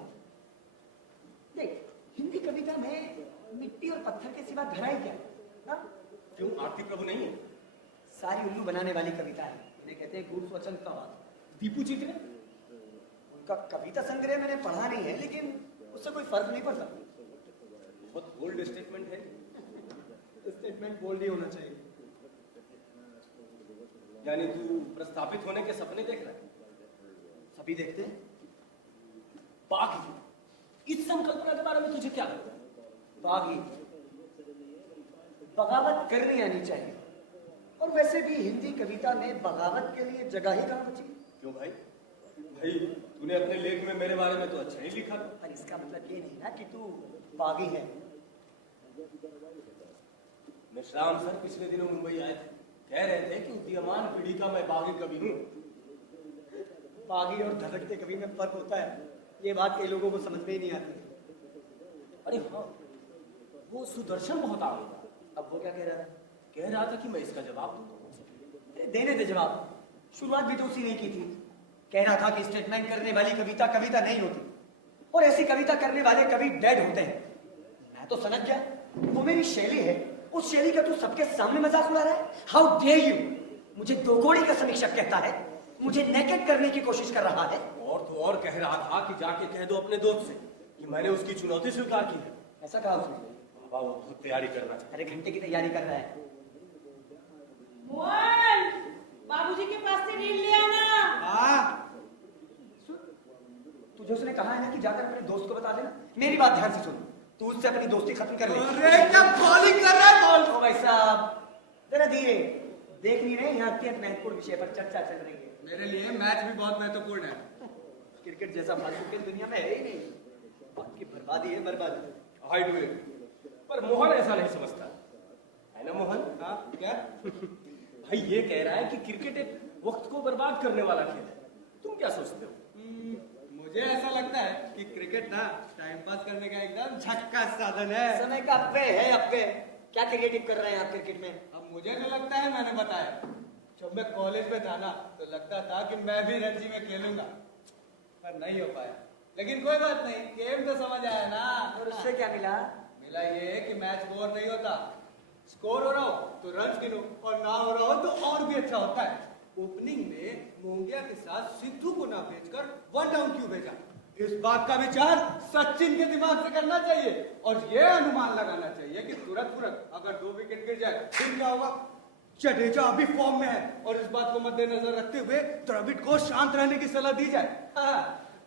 देख, हिंदी कविता में मिट्टी और पत्थर के सिवा गहराई क्या है? हाँ? क्यों, आरती प्रभु नहीं है? सारी उल्लू बनाने वाली कविता है, इन्हें कहते हैं गूढ़ स्वच्छंद का बात। दीपू चित्र उनका कविता संग्रह मैंने पढ़ा नहीं है, लेकिन उससे कोई फर्क नहीं पड़ता। बहुत बोल्ड स्टेटमेंट है। स्टेटमेंट बोल्ड ही होना चाहिए। यानी तू प्रस्थापित होने के सपने देख रहा है? सभी देखते हैं। बाकी इस संकल्पना के बारे में तुझे क्या लगता है? बागी बगावत करनी आनी चाहिए, और वैसे भी हिंदी कविता में बगावत के लिए जगह ही कहाँ बची? क्यों भाई? भाई तूने अपने लेख में मेरे बारे में तो अच्छा ही लिखा था। पर इसका मतलब ये नहीं ना कि तू बागी है। मेश्राम सर पिछले दिनों मुंबई आए थे, कह रहे थे कि उदीयमान पीढ़ी का मैं बागी कवि हूँ। बागी और धड़कते कवि में फर्क होता है, ये बात कई लोगों को समझ में ही नहीं आती। अरे हाँ, वो सुदर्शन बहुत आगे था। अब वो क्या कह रहा था? कह रहा था कि मैं इसका जवाब दूंगा। अरे देने दे जवाब, शुरुआत भी तो उसी ने की थी। कह रहा था कि स्टेटमेंट करने वाली कविता कविता नहीं होती, और ऐसी कविता करने वाले कवि डेड होते हैं। मैं तो सनक गया, वो मेरी शैली है, उस शैली का तू सबके सामने मजाक उड़ा रहा है। How dare you! मुझे दो गोड़ी का समीक्षक कहता है, मुझे नेकेड करने की कोशिश कर रहा है। और तो और कह रहा था कि जाके कह दो अपने दोस्त से कि मैंने उसकी चुनौती स्वीकार की है। ऐसा कहा उसने? बाबा वो खुद तैयारी करना चाहिए। अरे घंटे की तैयारी कर रहा है। मोहन, बाबूजी के पास से रील ले आना। तुझे उसने कहा है ना कि जाकर अपने दोस्त को बता देना। मेरी बात ध्यान से सुन, तू उससे अपनी दोस्ती खत्म कर ले। अरे क्या बॉलिंग कर रहा है बॉल? ओ भाई साहब, जरा धीरे। देख नहीं रहे, यहाँ अत्यंत महत्वपूर्ण विषय पर चर्चा चल रही है। मेरे लिए मैच भी बहुत महत्वपूर्ण है। क्रिकेट जैसा फालतू खेल दुनिया में है ही नहीं। आपकी बर्बादी है, बर्बादी। I do it. पर मोहन ऐसा नहीं समझता है ना मोहन? हाँ क्या? भाई ये कह रहा है कि क्रिकेट एक वक्त को बर्बाद करने वाला खेल है। तुम क्या सोचते हो? मुझे ऐसा लगता है कि क्रिकेट ना टाइम पास करने का एकदम झक्कास साधन है। समय का अपव्यय है, अपव्यय। क्या क्रिएटिव कर रहे हैं आप क्रिकेट में? अब मुझे जो लगता है मैंने बताया। जब मैं कॉलेज में था ना तो लगता था कि मैं भी रणजी में खेलूंगा, पर नहीं हो पाया। लेकिन कोई बात नहीं, गेम तो समझ आया ना। और उससे क्या मिला? मिला ये कि मैच बोर नहीं होता। स्कोर हो रहा हो तो रन गिनो, और ना हो रहा हो तो और भी अच्छा होता है। ओपनिंग में मोंगिया के साथ सिद्धू को ना भेजकर 1 डाउन क्यों भेजा? इस बात का विचार सचिन के दिमाग से करना चाहिए, और ये अनुमान लगाना चाहिए कि तुरंत अगर 2 विकेट गिर जाए फिर क्या होगा। जडेजा अभी फॉर्म में है, और इस बात को मद्देनजर रखते हुए द्रविड़ को शांत रहने की सलाह दी जाए।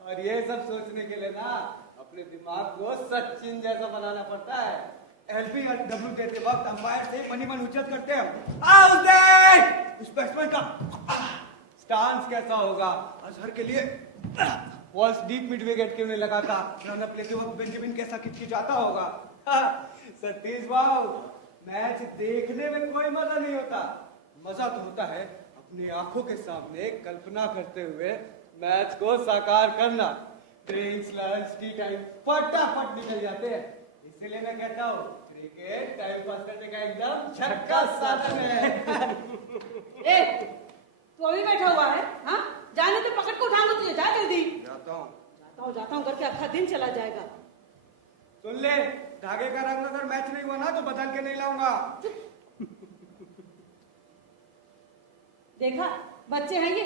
और ये सब सोचने के लिए ना अपने दिमाग को सचिन जैसा बनाना पड़ता है। एलबी और डब्ल्यू देते वक्त अंपायर से मनी मन उच्चत करते हैं, आउट दे! उस बैट्समैन का स्टांस कैसा होगा? अजहर के लिए बॉल्स डीप मिड विकेट क्यों नहीं लगाता? रन अप लेते वक्त बेंजामिन कैसा खिचखिचाता होगा? सतीश बाबू, मैच देखने में कोई मजा नहीं होता। मजा तो होता है अपनी आंखों के सामने कल्पना करते हुए मैच को साकार करना। ड्रिंक्स, लंच, टी टाइम फटाफट निकल जाते हैं। इसीलिए मैं कहता हूँ क्रिकेट टाइम पास करने का एकदम झक्कास साधन है। ए, तू अभी बैठा हुआ है? हाँ, जाने तो पकड़ को उठा लो, तुझे जा जल्दी। जाता हूँ करके आखा दिन चला जाएगा। सुन ले, धागे का रंग अगर मैच नहीं हुआ ना तो बदल के नहीं लाऊंगा। देखा, बच्चे हैं ये,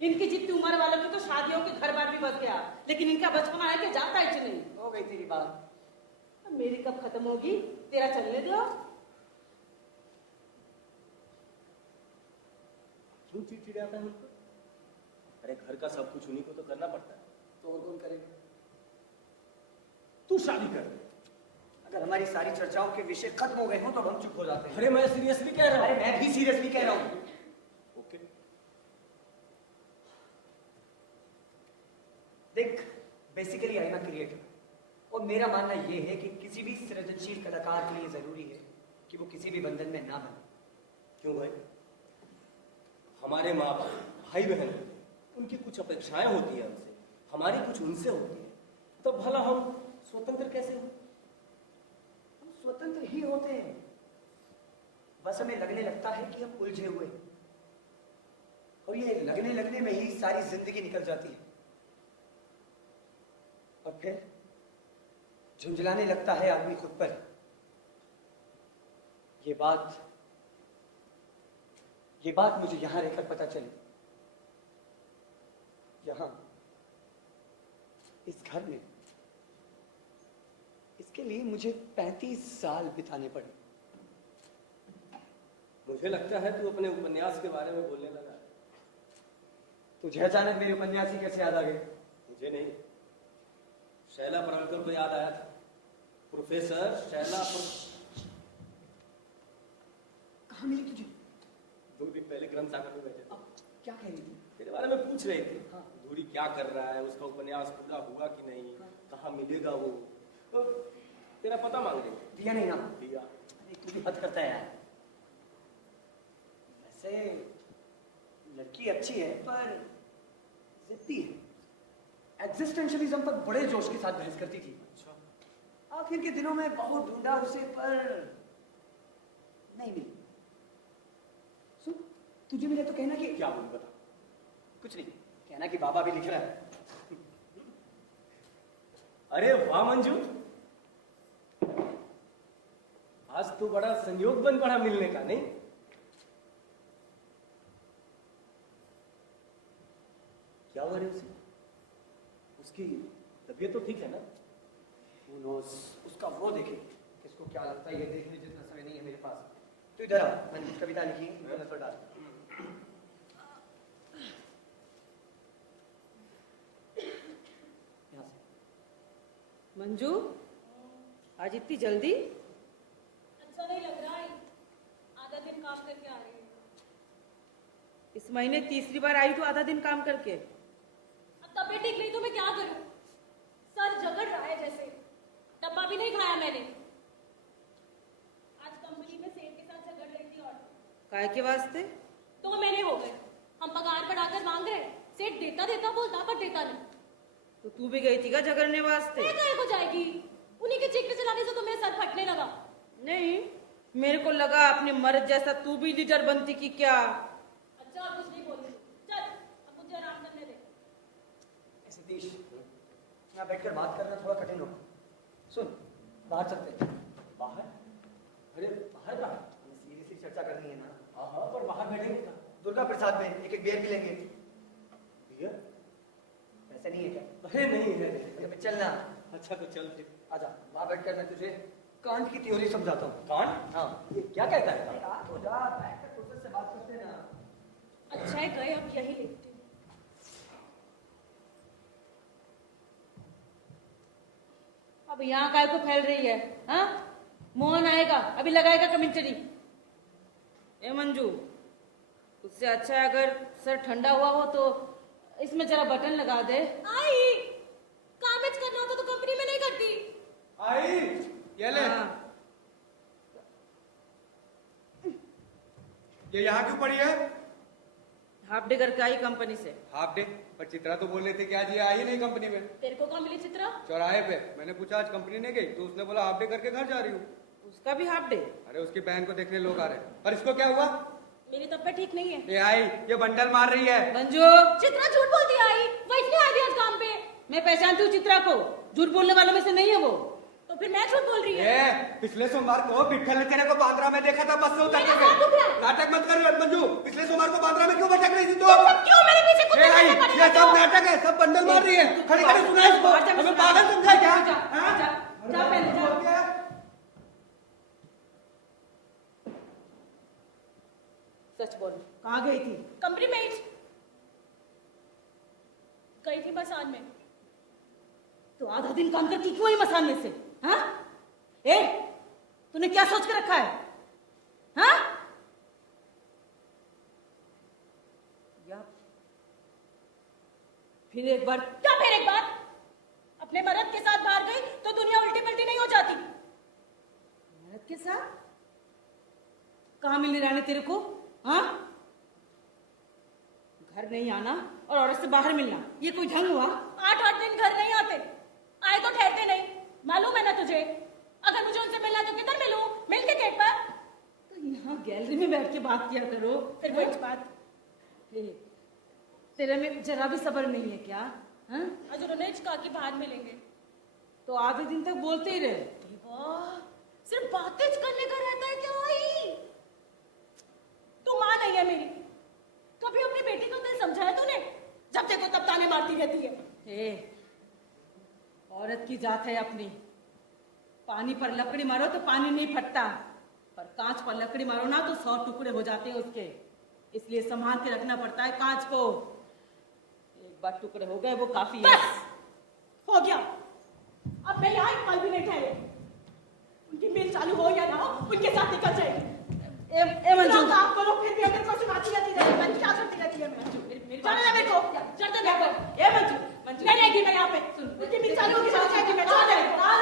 इनकी जितनी उम्र वालों की तो शादियों के घर बार भी बच गया, लेकिन इनका बचपना है कि जाता ही नहीं। हो गई तेरी बात। मेरी कब खत्म होगी? तेरा चलने दो। क्यों चिड़चिड़ाता है उनको? अरे घर का सब कुछ उन्हीं को तो करना पड़ता है। तो और कौन करेगा? तू शादी कर। अगर हमारी सारी चर्चाओं के विषय खत्म हो गए हो तो हम चुप हो जाते हैं। अरे मैं सीरियसली कह रहा अरे हूँ। मैं भी सीरियसली कह रहा हूँ। ओके। देख, basically I am a creator, और मेरा मानना यह है कि किसी भी सृजनशील कलाकार के लिए जरूरी है कि वो किसी भी बंधन में ना बने। क्यों भाई? हमारे माँ बाप, भाई बहन, उनकी कुछ अपेक्षाएं होती है हमसे, हमारी कुछ उनसे होती है, तब भला हम स्वतंत्र कैसे हो? हम स्वतंत्र ही होते हैं, बस हमें लगने लगता है कि हम उलझे हुए हैं। और ये लगने में ही सारी जिंदगी निकल जाती है और फिर झुंझलाने लगता है आदमी खुद पर। ये बात मुझे यहां रहकर पता चली। यहां इस घर में इसके लिए मुझे 35 साल बिताने पड़े। मुझे लगता है तू अपने उपन्यास के बारे में बोलने लगा। तुझे अचानक मेरे उपन्यासी कैसे याद आ गए? मुझे नहीं, शैला परालकर को याद आया था। प्रोफेसर शैला कहाँ मिली तुझे? 2 दिन पहले ग्रंथ सागर में बैठे थे। क्या कह रही थी? तेरे बारे में पूछ रहे थे। हाँ। धूरी क्या कर रहा है, उसका उपन्यास पूरा हुआ कि नहीं, कहाँ मिलेगा वो, तो तेरा पता मांग रहे थे। दिया नहीं ना? दिया। अरे तू भी हद करता है यार। वैसे लड़की अच्छी है पर जिद्दी है। एग्जिस्टेंशलिज्म पर बड़े जोश के साथ बहस करती थी। अच्छा। आखिर के दिनों में बहुत ढूंढा उसे पर नहीं मिली। सुन, तुझे मिले तो कहना कि क्या बोलूं बता। कुछ नहीं, कहना कि बाबा भी लिख रहा है। अरे वाह मंजू, आज तो बड़ा संयोग बन पड़ा मिलने का, नहीं? क्या हुआ रे उसे? उसकी तबीयत तो ठीक है ना? Who knows? उसका वो देखे, किसको क्या लगता है ये देखने जितना समय नहीं है मेरे पास। तू इधर आ, मैंने कुछ कविता लिखी है, मैं नजर डाल। यहाँ से। मंजू, आज इतनी जल्दी? अच्छा नहीं लग रहा है, आधा दिन काम करके आ रही हूँ। इस महीने तीसरी बार आई तो आधा दिन काम करके। अब तबीयत ठीक नहीं तो मैं क्या करूँ? सर जगड़ रहा है जैसे। डब्बा भी नहीं खाया मैंने। आज कंपनी में सेठ के साथ झगड़ रही थी और काय के वास्ते? 2 महीने हो गए, हम पगार बढ़ाकर मांग रहे हैं, सेठ देता बोलता पर देता नहीं। तो तू भी गई थी क्या झगड़ने वास्ते? मैं काहे को जाएगी? उन्हीं के चिक्के चलाने से तो मेरा सर फटने लगा। नहीं, मेरे को लगा अपने मर्द जैसा तू भी लीडर बनती की क्या। अच्छा और कुछ नहीं बोलती। चल अब मुझे आराम करने दे। सतीश, यहाँ बैठकर बात करना थोड़ा कठिन होगा। सुन, बाहर चलते हैं। बाहर? अरे बाहर कहाँ? हमें सीरियसली चर्चा करनी है ना। हाँ, पर बाहर बैठेंगे कहाँ? दुर्गा प्रसाद में एक बियर भी लेंगे। बियर? ऐसा नहीं है क्या? अरे नहीं है। अबे चलना। अच्छा तो चल फिर। आजा, वहां बैठकर मैं तुझे कांट की थ्योरी समझाता हूँ। कांट? हाँ। ये क्या कहता है? रात हो जा, बैठकर प्रोफेसर से बात करते हैं ना। अच्छा है गए, अब यही लेती हूँ। अब यहाँ काय को फैल रही है? हाँ, मोहन आएगा, अभी लगाएगा कमेंटरी। ए मंजू, उससे अच्छा है अगर सर ठंडा हुआ हो तो इसमें जरा बटन लगा दे। आई कामेज करना होता तो कंपनी में नहीं करती। आई ये ले। हाँ। ये यहाँ क्यों पड़ी है? हाफ डे करके आई कंपनी से। Half day? पर चित्रा तो बोल रही थी कि आज ये आई नहीं कंपनी में। तेरे को कहाँ मिली चित्रा? चौराहे पे मैंने पूछा आज कंपनी नहीं गई, तो उसने बोला हाफ डे करके घर जा रही हूँ। उसका भी हाफ डे? अरे उसकी बहन को देखने लोग आ रहे हैं। पर इसको क्या हुआ? मेरी तबीयत ठीक नहीं है। ये आई, ये बंडल मार रही है। मंजू, चित्रा झूठ बोलती है। आई वो इसलिए आई थी आज काम पे। मैं पहचानती हूँ चित्रा को, झूठ बोलने वालों में से नहीं है वो। तो फिर मैं झूठ बोल रही है। ये पिछले सोमवार को विठल ने तेरे को बांद्रा में देखा था बस से उतर मेरा हाथ दुख रहा के। है। नाटक मत कर मंजू, पिछले सोमवार को बांद्रा में क्यों भटक रही थी तू? तुम सब क्यों मेरे पीछे कुत्ते ये आई, जैसे पड़े ये रहते सब हो? नाटक है, सब बंडल मार रही है। खड़ी खड़ी सुना इसको, हमें पागल समझा क्या? हाँ? जा पहले जा। बोल क्या? सच बोल, कहाँ गई थी? कंपनी में ही गई थी मसान में। तो आधा दिन काम करती क्यों आई मसान में से? हाँ? ए, तूने क्या सोच के रखा है? हाँ? या फिर एक बार? क्या फिर एक बार? अब अपने मर्द के साथ बाहर गई तो दुनिया उल्टी पलटी नहीं हो जाती। मर्द के साथ कहाँ मिलने रहने तेरे को? हाँ, घर नहीं आना और औरत से बाहर मिलना, ये कोई ढंग हुआ? 8-8 दिन घर नहीं आते, आए तो ठहरते नहीं। मालूम है ना तुझे, अगर मुझे उनसे मिलना तो किधर मिलूं? मिल के गेट पर। तो यहाँ गैलरी में बैठ के बात किया करो। फिर वही बात। हे, तेरे में जरा भी सब्र नहीं है क्या? हाँ? आज उन्होंने कहा कि बाहर मिलेंगे। तो आधे दिन तक बोलते ही रहे। वाह, सिर्फ बातें करने का रहता है क्या भाई? तू माँ नहीं है मेरी, कभी अपनी बेटी को दिल समझाया तूने? जब देखो तब ताने मारती रहती है। हे, औरत की जात है अपनी। पानी पर लकड़ी मारो तो पानी नहीं फटता, पर कांच पर लकड़ी मारो ना तो 100 टुकड़े हो जाते हैं उसके। इसलिए संभाल के रखना पड़ता है कांच को। एक बार टुकड़े हो गए वो काफी है। बस हो गया, अब मैं यहाँ एक पल भी नहीं ठहरे। उनकी मिल चालू हो या ना हो, उनके साथ निकल जाएगी। ए मंजू, इतना काम करो फिर भी अगर कोई सुनाती रहती है, मैं क्या करती रहती है? चलने दे मेरे को, चलने दे मेरे को। ए मंजू, मंजू नहीं रहेगी मैं यहाँ पे। उनकी मिल चालू होगी, चली जाएगी मैं। छोड़ दे,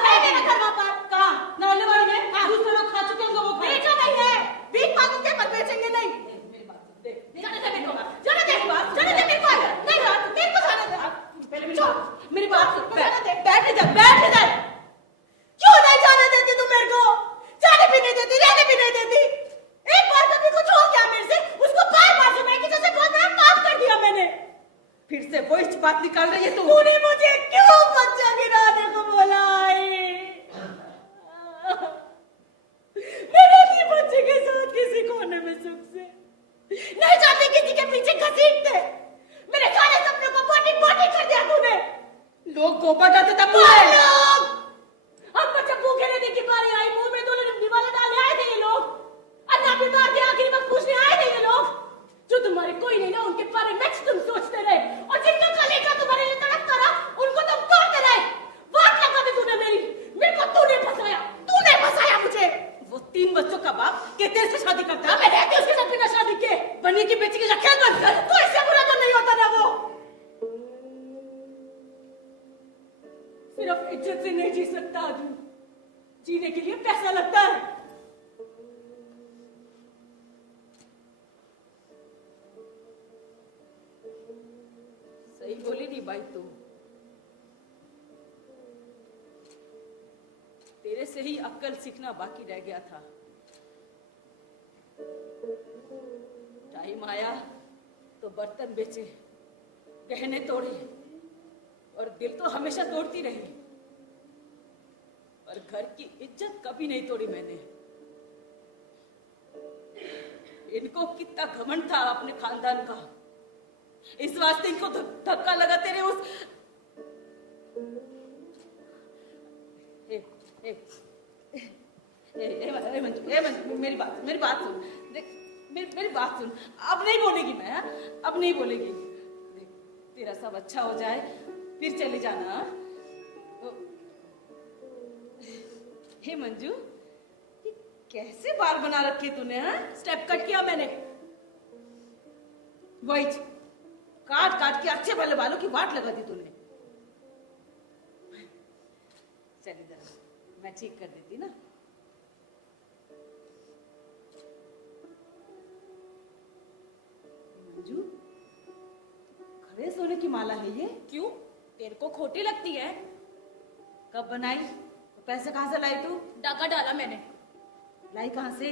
नहीं देना घर वापस। कहाँ? नौलेवाड़ी में? दूसरे लोग खा चुके होंगे वो घर। बेचा नहीं है, भीख मांगूंगे पर बेचेंगे नहीं। मेरी बात सुन, देख, जाने दे मेरे को, जाने दे मेरे को, नहीं मेरे को जाने दे। पहले मेरी बात सुन, बैठ जाने दे। बैठ जा, बैठ जा। क्यों नहीं जाने देती तू मेरे को? जाने भी नहीं देती, रहने भी नहीं देती। एक बार कभी कुछ हो गया मेरे से, उसको बार बार सुनाई कि जैसे बहुत बड़ा पाप कर दिया मैंने। फिर से वही बात निकाल रही है तू। तूने मुझे क्यों बच्चा गिराने को बोला है? मैं रहती बच्चे के साथ किसी कोने में सुख से, नहीं चाहती किसी के पीछे घसीटते। मेरे सारे सपनों को बोटी बोटी कर दिया तूने। लोग गोबर डालते तब लोग, अब बच्चे भूखे रहने की बारी आई, मुंह में तूने निवाला डाले आए थे ये लोग। अन्ना बीमार के आखिरी वक्त पूछने आए थे ये लोग। जो तुम्हारे कोई नहीं ना, उनके बारे में तुम सोचते रहे, और जिनका कलेजा तुम्हारे लिए तड़पता रहा, उनको तुम तोड़ते रहे। वाट लगा दी तूने मेरे को तूने फंसाया मुझे। वो 3 बच्चों का बाप के तेरे से शादी करता मैं रहती उसके साथ बिना शादी के। बनी की बेटी की रखेल बंद कर। तो इससे बुरा तो नहीं होता ना वो। सिर्फ इज्जत से नहीं जी सकता आदमी, जीने के लिए पैसा लगता है। सही बोली नहीं भाई तू। तेरे से ही अक्ल सीखना बाकी रह गया था। टाइम आया तो बर्तन बेचे, गहने तोड़े, और दिल तो हमेशा तोड़ती रही, पर घर की इज्जत कभी नहीं तोड़ी मैंने। इनको कितना घमंड था अपने खानदान का, इस वास्ते इनको धक्का लगा तेरे उस मंजू, मेरी बात सुन। देख, मेरी बात सुन। अब नहीं बोलेगी मैं, हाँ? अब नहीं बोलेगी। देख, तेरा सब अच्छा हो जाए फिर चले जाना। हे मंजू, ये कैसे बाल बना रखे तूने? हाँ, स्टेप कट किया मैंने। वही काट काट के अच्छे वाले बालों की वाट लगा दी तूने। चल इधर, मैं ठीक कर देती ना। मंजू, खड़े सोने की माला है ये? क्यों, तेरे को खोटी लगती है? कब बनाई? पैसे कहाँ से लाई तू? डाका डाला मैंने। लाई कहाँ से?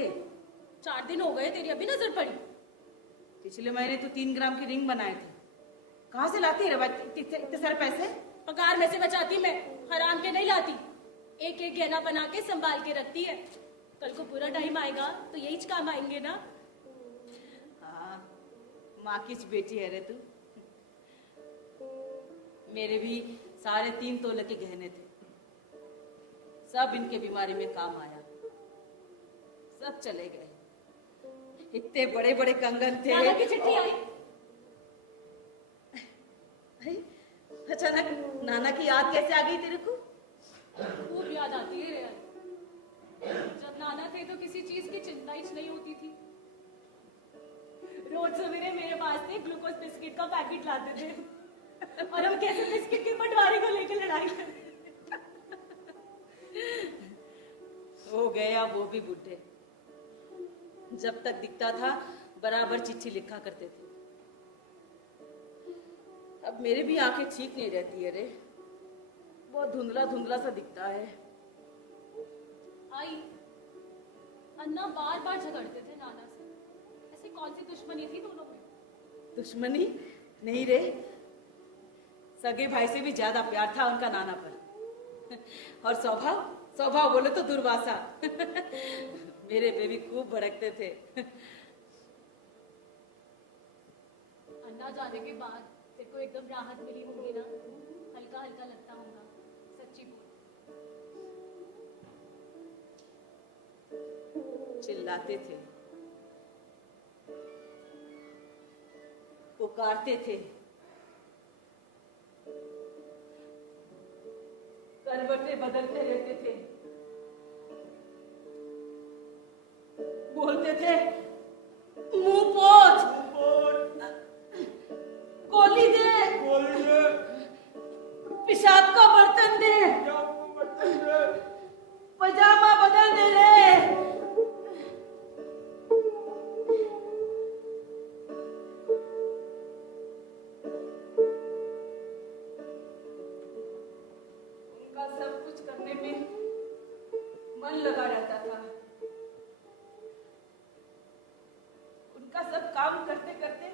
4 दिन हो गए, तेरी अभी नजर पड़ी। पिछले महीने तो 3 ग्राम की रिंग बनाए थे। कहाँ से लाती है रे भाई इतने सारे पैसे? पगार में से बचाती मैं, हराम के नहीं लाती। एक एक गहना बना के संभाल के रखती है, कल को पूरा टाइम आएगा तो यही काम आएंगे ना। हाँ, माँ की बेटी है रे तू। मेरे भी 3.5 तोले के गहने थे, सब इनके बीमारी में काम आया, सब चले गए। इतने बड़े बड़े कंगन थे। नाना की चिट्ठी आई। अचानक नाना की याद कैसे आ गई तेरे को? खूब याद आती है यार। जब नाना थे तो किसी चीज की चिंता ही नहीं होती थी। रोज सवेरे मेरे पास से ग्लूकोज बिस्किट का पैकेट लाते थे और हम कैसे बिस्किट के पटवारी को लेकर लड़ाई करते। गया वो भी बुढ़े। जब तक दिखता था बराबर चिट्ठी लिखा करते थे। अब मेरी भी आंखें ठीक नहीं रहती है रे, बहुत धुंधला धुंधला सा दिखता है। आई, अन्ना बार बार झगड़ते थे नाना से। ऐसी कौन सी दुश्मनी थी दोनों में? दुश्मनी नहीं रे, सगे भाई से भी ज्यादा प्यार था उनका नाना पर। और स्वभाव स्वभाव बोले तो दुर्वासा। मेरे पे भी खूब भड़कते थे। अन्ना जाने के बाद तेरे को एकदम राहत मिली होगी ना? हल्का हल्का लगता होगा, सच्ची बोल। चिल्लाते थे, पुकारते थे, करवटें बदलते रहते थे, बोलते थे मुंह पोंछ, कोली दे, पेशाब का बर्तन दे, पजामा बदल दे रे। उनका सब कुछ करने में मन लगा रहता था। उनका सब काम करते करते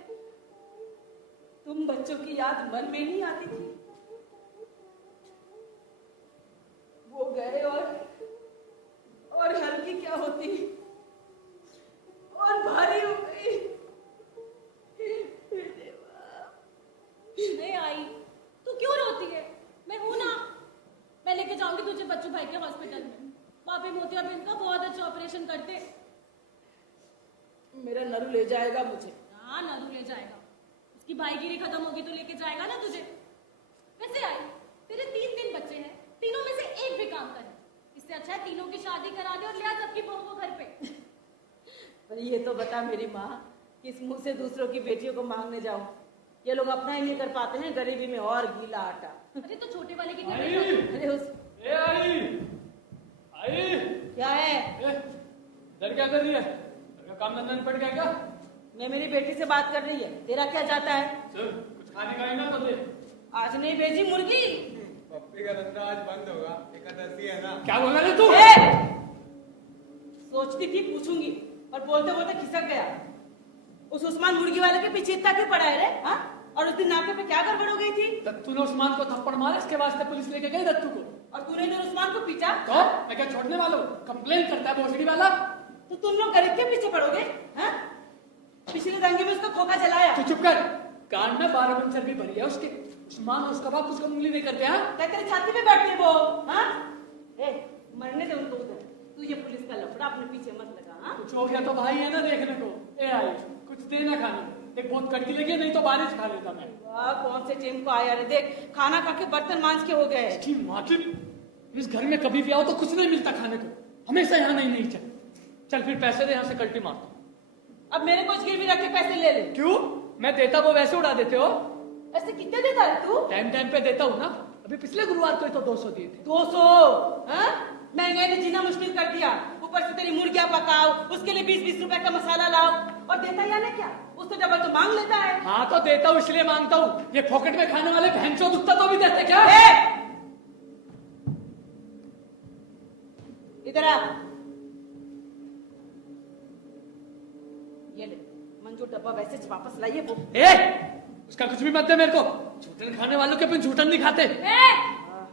तुम बच्चों की याद मन में नहीं आती थी। वो गए और हल्की क्या होती और भारी हो गई। नहीं आई, तू क्यों रोती है? मैं हूं ना, मैं लेके जाऊंगी तुझे बच्चू भाई के हॉस्पिटल में। वहां पे मोतियाबिंद का बहुत अच्छा ऑपरेशन करते। मेरा नरू ले जाएगा मुझे। हाँ, नरू ले जाएगा। उसकी भाईगिरी खत्म होगी तो लेके जाएगा ना तुझे। वैसे आई, तेरे 3 दिन बच्चे हैं, तीनों में से एक भी काम करे। इससे अच्छा है तीनों की शादी करा दे और ले आ सबकी बहू को घर पे। पर ये तो बता मेरी माँ, किस मुंह से दूसरों की बेटियों को मांगने जाऊं? ये लोग अपना ही नहीं कर पाते हैं, गरीबी में और गीला आटा। अरे तो छोटे वाले की आई! अरे उस ए आई! आई! क्या है? इधर क्या कर रही है? घर का काम धंधा निपट गया क्या? मैं मेरी बेटी से बात कर रही है, तेरा क्या जाता है? चल, कुछ खाने का ही ना तो दे। आज नहीं भेजी मुर्गी। पप्पी का धंधा आज बंद होगा, एकादशी है ना। क्या बोल रहे तू? सोचती थी पूछूंगी, पर बोलते बोलते खिसक गया। उस उस्मान मुर्गी वाले के पीछे इतना क्यों पड़ा है रे? हाँ? और उस दिन नाके पे क्या गड़बड़ हो गई थी? दत्तू ने उस्मान को थप्पड़ मारा, इसके वास्ते पुलिस लेके गई दत्तू को। और तूने जो उस्मान को पीछा? तो मैं क्या छोड़ने वाला हूँ? कंप्लेन करता है भोसड़ी वाला। तो तुम लोग गरीब के पीछे पड़ोगे? हाँ? पिछले दंगे में उसको खोखा जलाया। तू चुप कर। कान में 12 बंद चर्बी भरी है उसके। उस्मान और उसका बाप उसको उंगली नहीं करते हैं। क्या तेरी छाती पे बैठते वो? हाँ? ए, मरने दे उनको उधर। तू ये पुलिस का लफड़ा अपने पीछे मत लगा। हाँ? कुछ हो गया तो भाई है ना देखने को। ए आई, कुछ देना खाने। एक बहुत कड़की लगी, नहीं तो बारिश खा लेता मैं। वाह, कौन से जिम को आया रे? देख, खाना खा के बर्तन मांज के हो गए। इसकी माँ की, इस घर में कभी भी आओ तो कुछ नहीं मिलता खाने को। हमेशा यहाँ नहीं चल। चल फिर पैसे दे, यहाँ से कल्टी मारता। अब मेरे कुछ गिरवी रख के पैसे ले ले। क्यों? मैं देता वो वैसे उड़ा देते हो। ऐसे कितने देता है तू? टाइम टाइम पे देता हूँ ना। अभी पिछले गुरुवार को ही तो 200 दिए थे। 200? हाँ? महंगाई ने जीना मुश्किल कर दिया। ऊपर से तेरी मुर्गियां पकाओ, उसके लिए 20-20 रुपए का मसाला लाओ। और देता या नहीं क्या? उससे डबल तो मांग लेता है। हाँ तो देता हूँ, इसलिए मांगता हूँ। ये पॉकेट में खाने वाले भैंसों दुखता तो भी देते क्या? इधर आ। ये ले, मंजू डब्बा वैसे वापस लाइए वो। उसका कुछ भी मत दे मेरे को। झूठन खाने वालों के अपन झूठन नहीं खाते।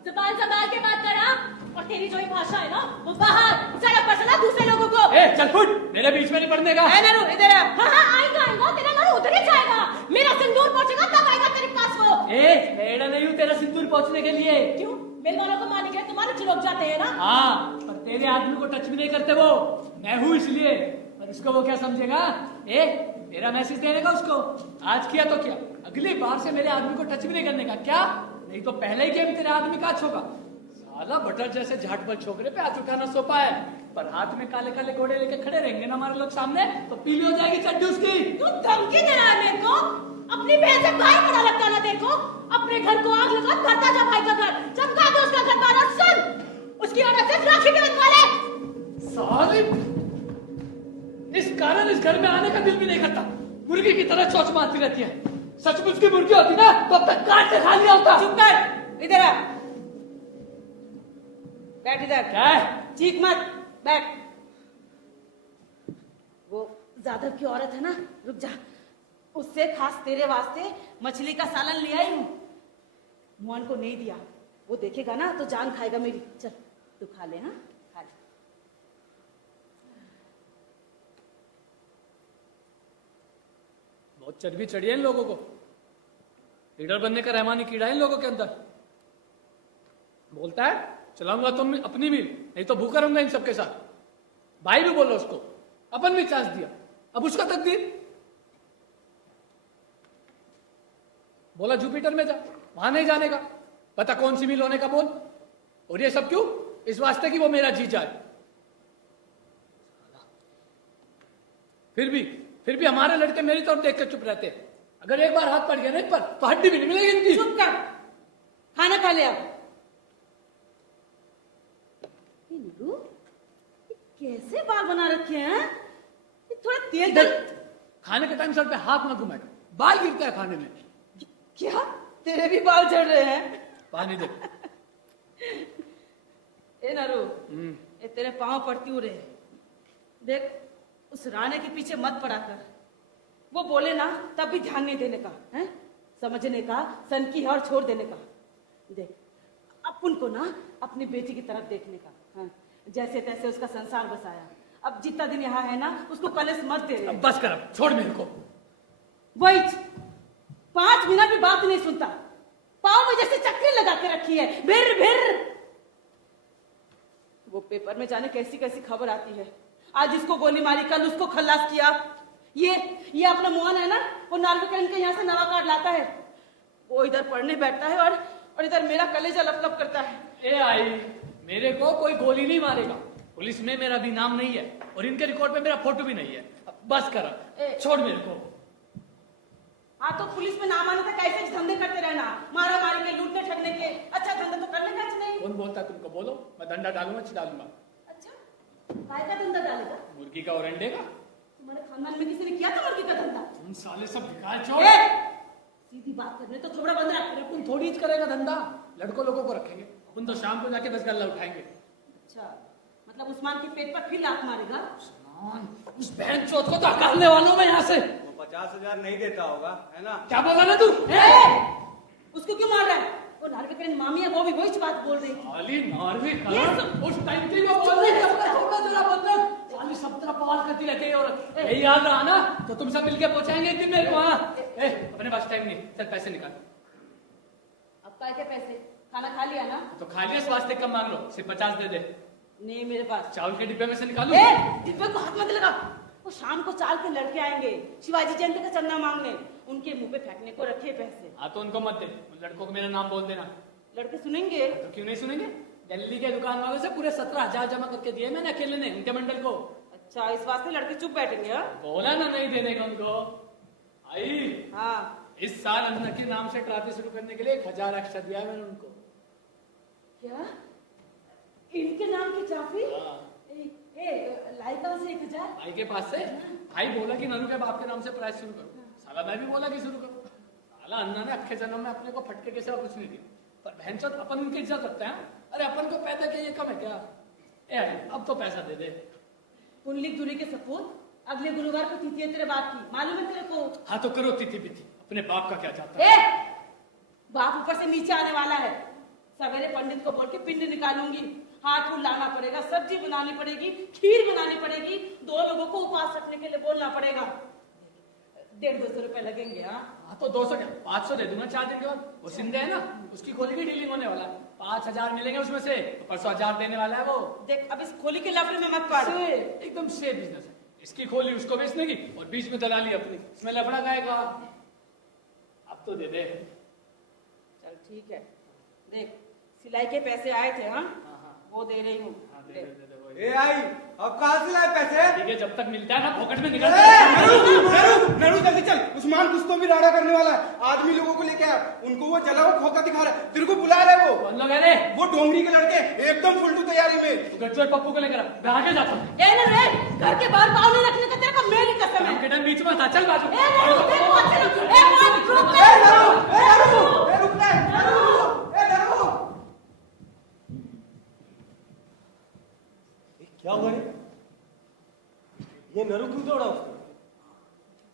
जुबान संभाल के बात करा। और तेरी जो ये भाषा है ना, वो बाहर सड़क पर चला दूसरे लोगों को। चल फुट, मेरे बीच में नहीं पड़ने का। नरू इधर आ। हाँ, आएगा तेरा नरू उधर ही जाएगा। मेरा सिंदूर पहुंचेगा तब आएगा तेरे पास वो। मेरा नहीं हूँ तेरा सिंदूर पहुंचने के लिए। क्यों? मेरे वालों को मारने के लिए तुम्हारे चिलक जाते हैं ना। हाँ, पर तेरे आदमी को टच भी नहीं करते वो। मैं हूँ इसलिए। पर उसको वो क्या समझेगा? तेरा मैसेज देने का उसको। आज किया तो क्या, अगली बार से मेरे आदमी को टच भी नहीं करने का। क्या? नहीं तो पहले ही गेम तेरे आदमी का छोगा। साला बटर जैसे झाटपल छोकरे पे हाथ उठाना सोपा है, पर हाथ में काले काले घोड़े लेके खड़े रहेंगे ना हमारे लोग सामने तो पीली हो जाएगी चड्डी उसकी। तू धमकी दे रहा है मेरे को? अपनी बहन से भाई बड़ा लगता ना तेरे को? अपने घर को आग लगा, भरता जा भाई का घर, चमका दे उसका घर बार। और सुन, उसकी औरत से राखी के बंधवा ले। साले, इस कारण इस घर में आने का दिल भी नहीं करता। मुर्गी की तरह चोंच मारती रहती है। सचमुच की मुर्गी होती ना तो अब तक काट के खा लिया होता। चुप कर, इधर आ। बैठ इधर। क्या है? चीख मत, बैठ। वो जादव की औरत है ना, रुक जा। उससे खास तेरे वास्ते मछली का सालन ले आई हूँ। मोहन को नहीं दिया, वो देखेगा ना तो जान खाएगा मेरी। चल तू खा ले। हाँ खा ले। बहुत चर्बी चढ़ी है इन लोगों को। लीडर बनने का रहमानी कीड़ा है इन लोगों के अंदर। बोलता है चलाऊंगा तुम अपनी मिल, नहीं तो भूखा रहूंगा इन सबके साथ। भाई भी बोलो उसको, अपन भी चांस दिया, अब उसका तकदीर। बोला जुपिटर में जा, वहां नहीं जाने का। पता कौन सी मिल होने का बोल। और ये सब क्यों? इस वास्ते कि वो मेरा जी जाए। फिर भी हमारे लड़के मेरी तरफ देख कर चुप रहते हैं। अगर एक बार हाथ पड़ गया ना इन पर तो हड्डी भी नहीं मिलेगी इनकी। चुप कर, खाना खा ले अब। ये नीरू, ये कैसे बाल बना रखे हैं? ये थोड़ा तेल डाल। खाने के टाइम सर पे हाथ मत घुमाएगा, बाल गिरता है खाने में। क्या तेरे भी बाल झड़ रहे हैं? पानी दे। ए नरू, ये तेरे पांव पड़ती हूँ रे। देख, उस राणे के पीछे मत पड़ा कर। वो बोले ना तब भी ध्यान नहीं देने का है, समझने का, सन की और छोड़ देने का। देख, अपन को ना अपनी बेटी की तरफ देखने का। हाँ, जैसे तैसे उसका संसार बसाया। अब जितना दिन यहाँ है ना उसको कलेश मत दे। अब बस कर, अब छोड़ मेरे को। वही 5 मिनट भी बात नहीं सुनता। पाँव में जैसे चक्री लगा के रखी है, भिर भिर। वो पेपर में जाने कैसी कैसी खबर आती है। आज इसको गोली मारी, कल उसको खल्लास किया। ये अपना मोहन है ना, वो नार्वेकरण के यहाँ से नवा कार्ड लाता है। वो इधर पढ़ने बैठता है और इधर मेरा कलेजा लपलप करता है। ए आई, मेरे को कोई गोली नहीं मारेगा। पुलिस में मेरा भी नाम नहीं है और इनके रिकॉर्ड पे मेरा फोटो भी नहीं है। अब बस कर, छोड़ मेरे को। हाँ तो पुलिस में नाम आने तक कैसे धंधे करते रहना, मारा मारी के, लूटने ठगने के। अच्छा धंधा तो करने का नहीं। कौन बोलता है तुमको? बोलो, मैं डंडा डालूंगा, डालूंगा। अच्छा, काय का धंधा डालेगा? मुर्गी का और अंडे का। तुम्हारे खानदान में किसी ने किया था मुर्गी का धंधा? तुम साले सब भिखार छोड़। सीधी बात करने तो थोड़ा बंद रख। तुम थोड़ी ही करेगा धंधा, लड़कों लोगों को रखेंगे। अपन तो शाम को जाके 10 गल्ला उठाएंगे। अच्छा, मतलब उस्मान के पेट पर फिर लात मारेगा? उस बहन चौथ को तो हकारने वालों में यहाँ से। 50,000 नहीं देता होगा, है ना? क्या बोला ना तू? उसको क्यों मार रहा है? वो नार्वेकरण मामी है, वो भी वही बात बोल रही थी। साली नार्वेकरण उस टाइम के वो बोल रही थी, अपना थोड़ा जरा बंदर। साली 17 पवार करती रहती है। और यही याद रहा ना तो तुम सब मिलके पहुंचाएंगे एक दिन मेरे को। वहां अपने पास टाइम नहीं, चल पैसे निकाल। अब काय के पैसे? खाना खा लिया ना? तो खा लिया, इस वास्ते कम मांग लो, सिर्फ 50 दे दे। नहीं मेरे पास। चावल के डिब्बे में से निकालू? डिब्बे को हाथ मत लगा। वो शाम को चाल के लड़के आएंगे शिवाजी जयंती का चंदा मांगने, उनके मुंह पे फेंकने को रखे पैसे। हाँ तो उनको मत दे, उन लड़कों को मेरा नाम बोल देना। लड़के सुनेंगे? तो क्यों नहीं सुनेंगे? दिल्ली के दुकान वालों से पूरे 17,000 जमा करके दिए मैंने अकेले ने, उनके मंडल को। अच्छा, इस वास्ते लड़के चुप बैठेंगे? हाँ, बोला ना नहीं देने का उनको। आई हाँ। इस साल अन्न के नाम से ट्रॉफी शुरू करने के लिए 1,000 एक्स्ट्रा दिया है मैंने उनको। क्या? इनके नाम की ट्रॉफी? हाँ। लाई कहाँ से 1,000? भाई के पास से। भाई बोला कि ननू के बाप के नाम से प्राइस शुरू करो। साला मैं भी बोला कि शुरू करो। साला अन्ना ने अक्खे जन्म में अपने को फटके के सिवा कुछ नहीं दिया, पर भैंसचोद अपन उनकी इज्जत रखते हैं। अरे अपन को पैदा किया ये कम है क्या? अब तो पैसा दे दे। पुंडलिक दूरी के सपूत, अगले गुरुवार को तिथि है तेरे बाप की, मालूम है तेरे को? हाँ तो करो तिथि बिथि, अपने बाप का क्या चाहता है? बाप ऊपर से नीचे आने वाला है। सवेरे पंडित को बोल के पिंड निकालूंगी, हाथ फूल लाना पड़ेगा, सब्जी बनानी पड़ेगी, खीर बनानी पड़ेगी, 2 लोगों को उपवास रखने के लिए बोलना पड़ेगा। 150-200 रुपए लगेंगे। हाँ तो 200 क्या 500 दे दूंगा 4 दिन के बाद। वो सिंधे है ना, उसकी खोली की डीलिंग होने वाला है, 5,000 मिलेंगे उसमें से, तो परसों 1,000 देने वाला है वो। देख, अब इस खोली के लफड़े में मत पड़। एकदम सेफ बिजनेस है, इसकी खोली उसको बेचने की और बीच में दलाली अपनी, इसमें लफड़ा गाएगा। अब तो दे दे। चल ठीक है, देख सिलाई के पैसे आए थे। हाँ, वो दे रही हूँ। ए आई, अब कहाँ से लाए पैसे? ठीक है, जब तक मिलता है ना पॉकेट में अरे, निकल। नरू जल्दी चल, उस्मान कुछ तो भी राड़ा करने वाला है। आदमी लोगों को लेके आया, उनको वो जला हुआ खोखा दिखा रहा है। तेरे को बुला रहे वो। कौन लोग है रे? वो डोंगरी के लड़के एकदम फुल्टू तैयारी में। तू गज्जू और पप्पू को लेकर आ, मैं आगे जाता हूँ। ए ना रे, घर के बाहर पाँव नहीं रखने का तेरे को मेरी कसम है। के टाइम बीच में था, चल बाजू। ए नरू, तेरे को अच्छे लोग- ए मोहन, रुक ए रे। नरू, ए नरू, ए रुक रे, नरू, ए नरू। क्या हुआ रे? ये नरू क्यों दौड़ा उसको?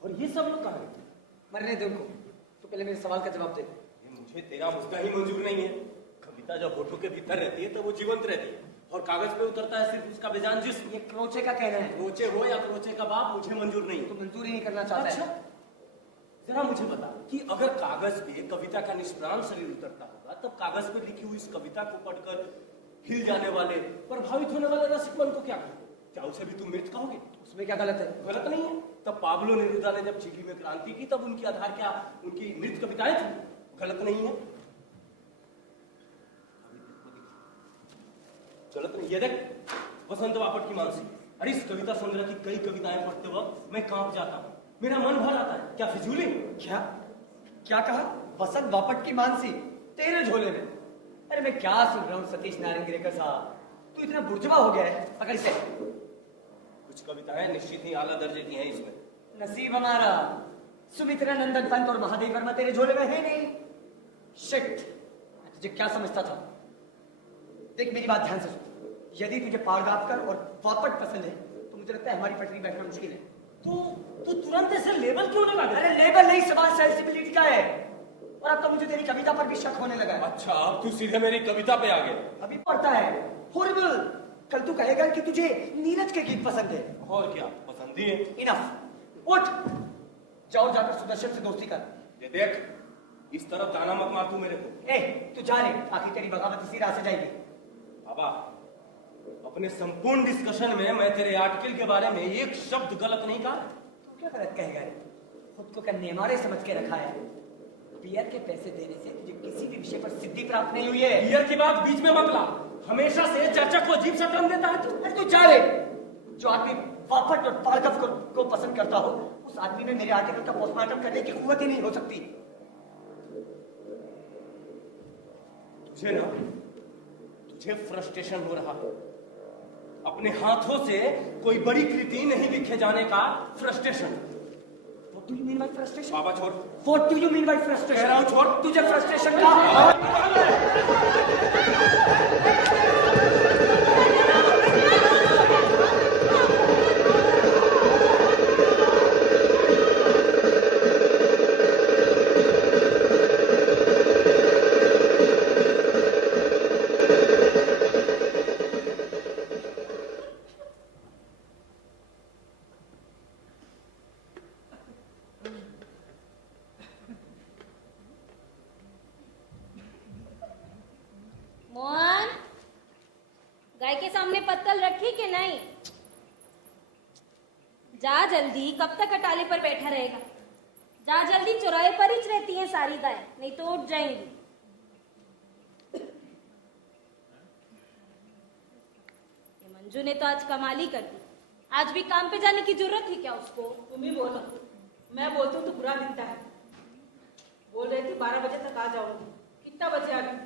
और ये सब लोग कहाँ हैं? मरने दे उनको। तो पहले मेरे सवाल का जवाब दे। ये मुझे तेरा मुद्दा ही मंजूर नहीं है। कविता जब होठों के भीतर रहती है तब वो जीवंत रहती है और कागज पे उतरता है सिर्फ उसका बेजान जिस्म। ये क्रोचे का कहना है। क्रोचे हो या क्रोचे का बाप, मुझे मंजूर नहीं तो है। मंजूर ही नहीं करना चाहता अच्छा, है। जरा मुझे बता कि अगर कागज पे कविता का निष्प्राण शरीर उतरता होगा तब कागज पे लिखी हुई इस कविता को पढ़कर हिल जाने वाले, प्रभावित होने वाले रसिक मन को क्या कहोगे? क्या उसे भी तुम मृत कहोगे? उसमें क्या गलत है? गलत नहीं है। तब पाब्लो नेरुदा ने जब चिली में क्रांति की तब उनकी आधार क्या उनकी मृत कविताएं थी? गलत नहीं है। गलत नहीं। ये देख, वसंत बापट की मानसी। अरे इस कविता संग्रह की कई कविताएं पढ़ते वक्त मैं कांप जाता हूँ, मेरा मन भर आता है। क्या फिजूली? क्या क्या कहा? वसंत बापट की मानसी तेरे झोले में? अरे मैं क्या सुन रहा हूँ सतीश नारायण गिरेकर साहब, तू इतना बुर्जुआ हो गया है। पकड़ इसे। कुछ कविताएं निश्चित ही आला दर्जे की हैं इसमें। नसीब हमारा सुमित्रा नंदन पंत और महादेव वर्मा तेरे झोले में है नहीं। शिट, मैं तुझे क्या समझता था। देख मेरी बात ध्यान से सुन। यदि तुझे पारगावकर और बापट पसंद है तो मुझे लगता है हमारी पटरी बैठना मुश्किल है। तू तुरंत ऐसे लेबल क्यों लगा दे? अरे लेबल नहीं, सवाल सेंसिबिलिटी का है। और अब तो मुझे तेरी कविता पर भी शक होने लगा है। अच्छा, अब तू सीधे मेरी कविता पे आ गया। अभी पढ़ता है हॉरिबल। कल तू कहेगा कि तुझे नीरज के गीत पसंद है। और क्या पसंद ही है। इनफ, उठ जाओ, जाकर सुदर्शन से दोस्ती कर। ये देख, इस तरफ ताना मत मार तू मेरे को। ए तू जा रे, आखिर तेरी बगावत इसी राह से जाएगी। बाबा, अपने संपूर्ण डिस्कशन में मैं तेरे आर्टिकल के बारे में एक शब्द गलत नहीं कहा। तू क्या गलत कहेगा रे? खुद को क्या नेमारे समझ के रखा है? बियर के पैसे देने से तुझे किसी भी विषय पर सिद्धि प्राप्त नहीं हुई है। बियर की बात बीच में मत ला। हमेशा से चर्चा को अजीब सा टर्न देता है तू। अरे तू जा रे। जो आदमी बापट और पारगव को पसंद करता हो, उस आदमी में मेरे आर्टिकल का पोस्टमार्टम करने की कुव्वत ही नहीं हो सकती। तुझे फ्रस्ट्रेशन हो रहा है अपने हाथों से कोई बड़ी कृति नहीं लिखे जाने का frustration. What do you mean by frustration? बाबा छोड़। What do you mean by कह frustration? रहा हूं छोड़। तुझे frustration का मोहन, गाय के सामने पत्तल रखी कि नहीं? जा जल्दी, कब तक अटाले पर बैठा रहेगा? जा जल्दी, चौराहे पर ही रहती हैं सारी गाय, नहीं तो उठ जाएंगी। ये मंजू ने तो आज कमाल ही कर दी। आज भी काम पे जाने की जरूरत थी क्या उसको? तुम ही बोलो। मैं बोलती हूँ तो बुरा दिखता है। बोल रही थी 12 बजे तक आ जाऊंगी। कितना बजे आ गई?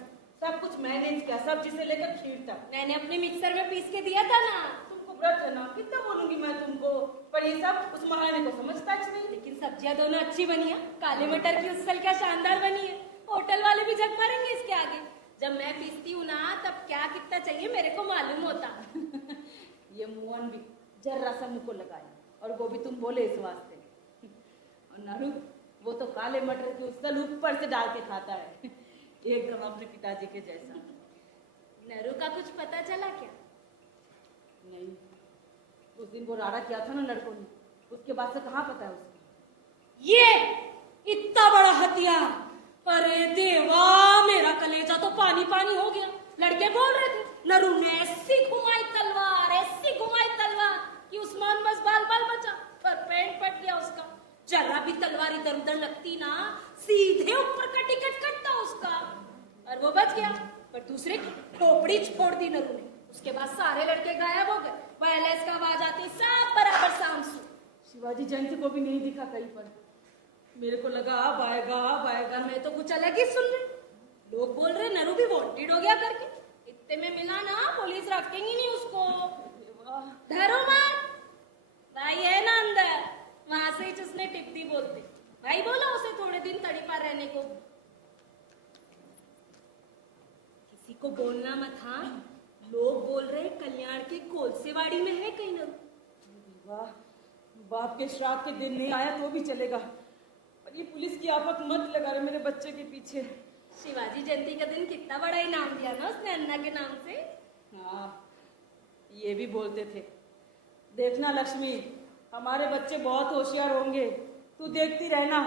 सब कुछ मैनेज किया, सब्जी से लेकर खीर तक। मैंने अपने मिक्सर में पीस के दिया था ना। तुमको व्रत है ना, कितना बोलूंगी मैं तुमको, पर ये सब उस महारानी को समझता ही नहीं। लेकिन सब्जियां दोनों अच्छी बनी है। काले मटर की उसल क्या शानदार बनी है। होटल वाले भी जग मारेंगे इसके आगे। जब मैं पीसती हूँ ना, तब क्या कितना चाहिए मेरे को मालूम होता। ये मोहन भी जर्रा सा मुंह को लगाया, और वो भी तुम बोले इस वास्ते। और नरू, वो तो काले मटर की उसल ऊपर से डाल के खाता है, एकदम अपने पिताजी के जैसा। नरू का कुछ पता चला क्या? नहीं, उस दिन वो राड़ा किया था ना लड़कों ने, उसके बाद से कहाँ पता है उसको। ये इतना बड़ा हथियार, अरे देवा, मेरा कलेजा तो पानी पानी हो गया। लड़के बोल रहे थे नरू ने ऐसी घुमाई तलवार कि उस्मान बस बाल बाल बचा, पर पैंट फट गया उसका। जरा भी तलवार इधर उधर लगती ना, सीधे ऊपर का टिकट कटता उसका। और वो बच गया, पर दूसरे की खोपड़ी छोड़ दी नरू ने। उसके बाद सारे लड़के गायब हो गए। वायरलेस का आवाज आती, सब बराबर सामसू। शिवाजी जयंती को भी नहीं दिखा कहीं पर। मेरे को लगा अब आएगा अब आएगा। मैं तो कुछ अलग ही सुन रही। लोग बोल रहे नरू भी वांटेड हो गया करके। इतने में मिला ना, पुलिस रखेंगी नहीं उसको। डरो मत, भाई है ना अंदर, वहां से ही उसने टिप दी बोलते। भाई बोला उसे थोड़े दिन तड़ीपार रहने को। किसी को बोलना मत, हाँ। लोग बोल रहे कल्याण के कोलसेवाड़ी में है कहीं ना। वाह, बाप के श्राप के दिन नहीं आया तो भी चलेगा, पर ये पुलिस की आफत मत लगा रहे मेरे बच्चे के पीछे। शिवाजी जयंती का दिन कितना बड़ा इनाम दिया ना उसने अन्ना के नाम से। हाँ, ये भी बोलते थे, देखना लक्ष्मी, हमारे बच्चे बहुत होशियार होंगे, तू देखती रहना।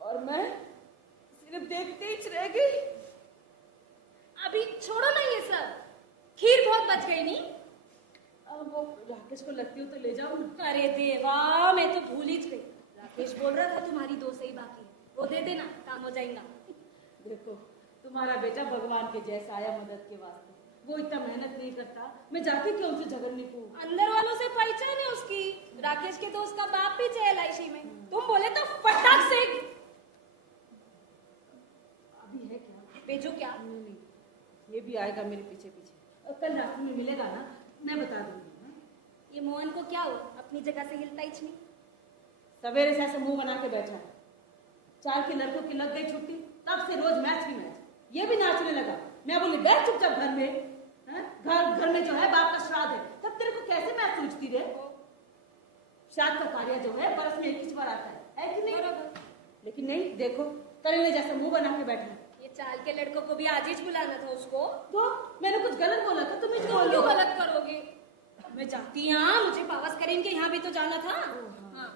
और मैं सिर्फ देखती ही रह गई। अभी छोड़ो ना ये सब, खीर बहुत बच गई नहीं। अब वो राकेश को लगती हो तो ले जाओ ना। अरे देवा, मैं तो भूल ही गई। राकेश बोल रहा था तुम्हारी 2 सही बाकी है, वो दे देना, काम हो जाएगा। देखो, तुम्हारा बेटा भगवान के जैसा आया मदद के वास्ते। वो इतना मेहनत नहीं करता, मैं जाके क्यों उनसे झगड़ने को। अंदर वालों से पहचान है उसकी। राकेश के दोस्त का बाप भी है LIC में। तुम बोले तो फटाक से अभी है क्या? भेजो क्या? नहीं, ये भी आएगा मेरे पीछे पीछे। और कल रात में मिलेगा ना, मैं बता दूंगी। ये मोहन को क्या हो, अपनी जगह से हिलता ही नहीं। सवेरे से ऐसे मुंह बना के बैठा है। 4 के लड़कों की लग गई छुट्टी, तब से रोज मैच ही मैच। ये भी नाचने लगा। मैं बोली बैठ चुपचाप घर में। घर में जो है बाप का श्राद्ध है, तब तेरे को कैसे मैच सूझती रे? श्राद्ध का कार्य जो है बरस में 1 बार आता है कि नहीं? लेकिन नहीं, देखो करेले जैसा मुंह बना के बैठा है। ये चाल के लड़कों को भी आज ही बुलाना था उसको। तो मैंने कुछ गलत बोला था? तुम्हें तुम क्यों गलत करोगे? मैं जाती, हाँ मुझे पावस करेंगे, यहाँ भी तो जाना था। हाँ।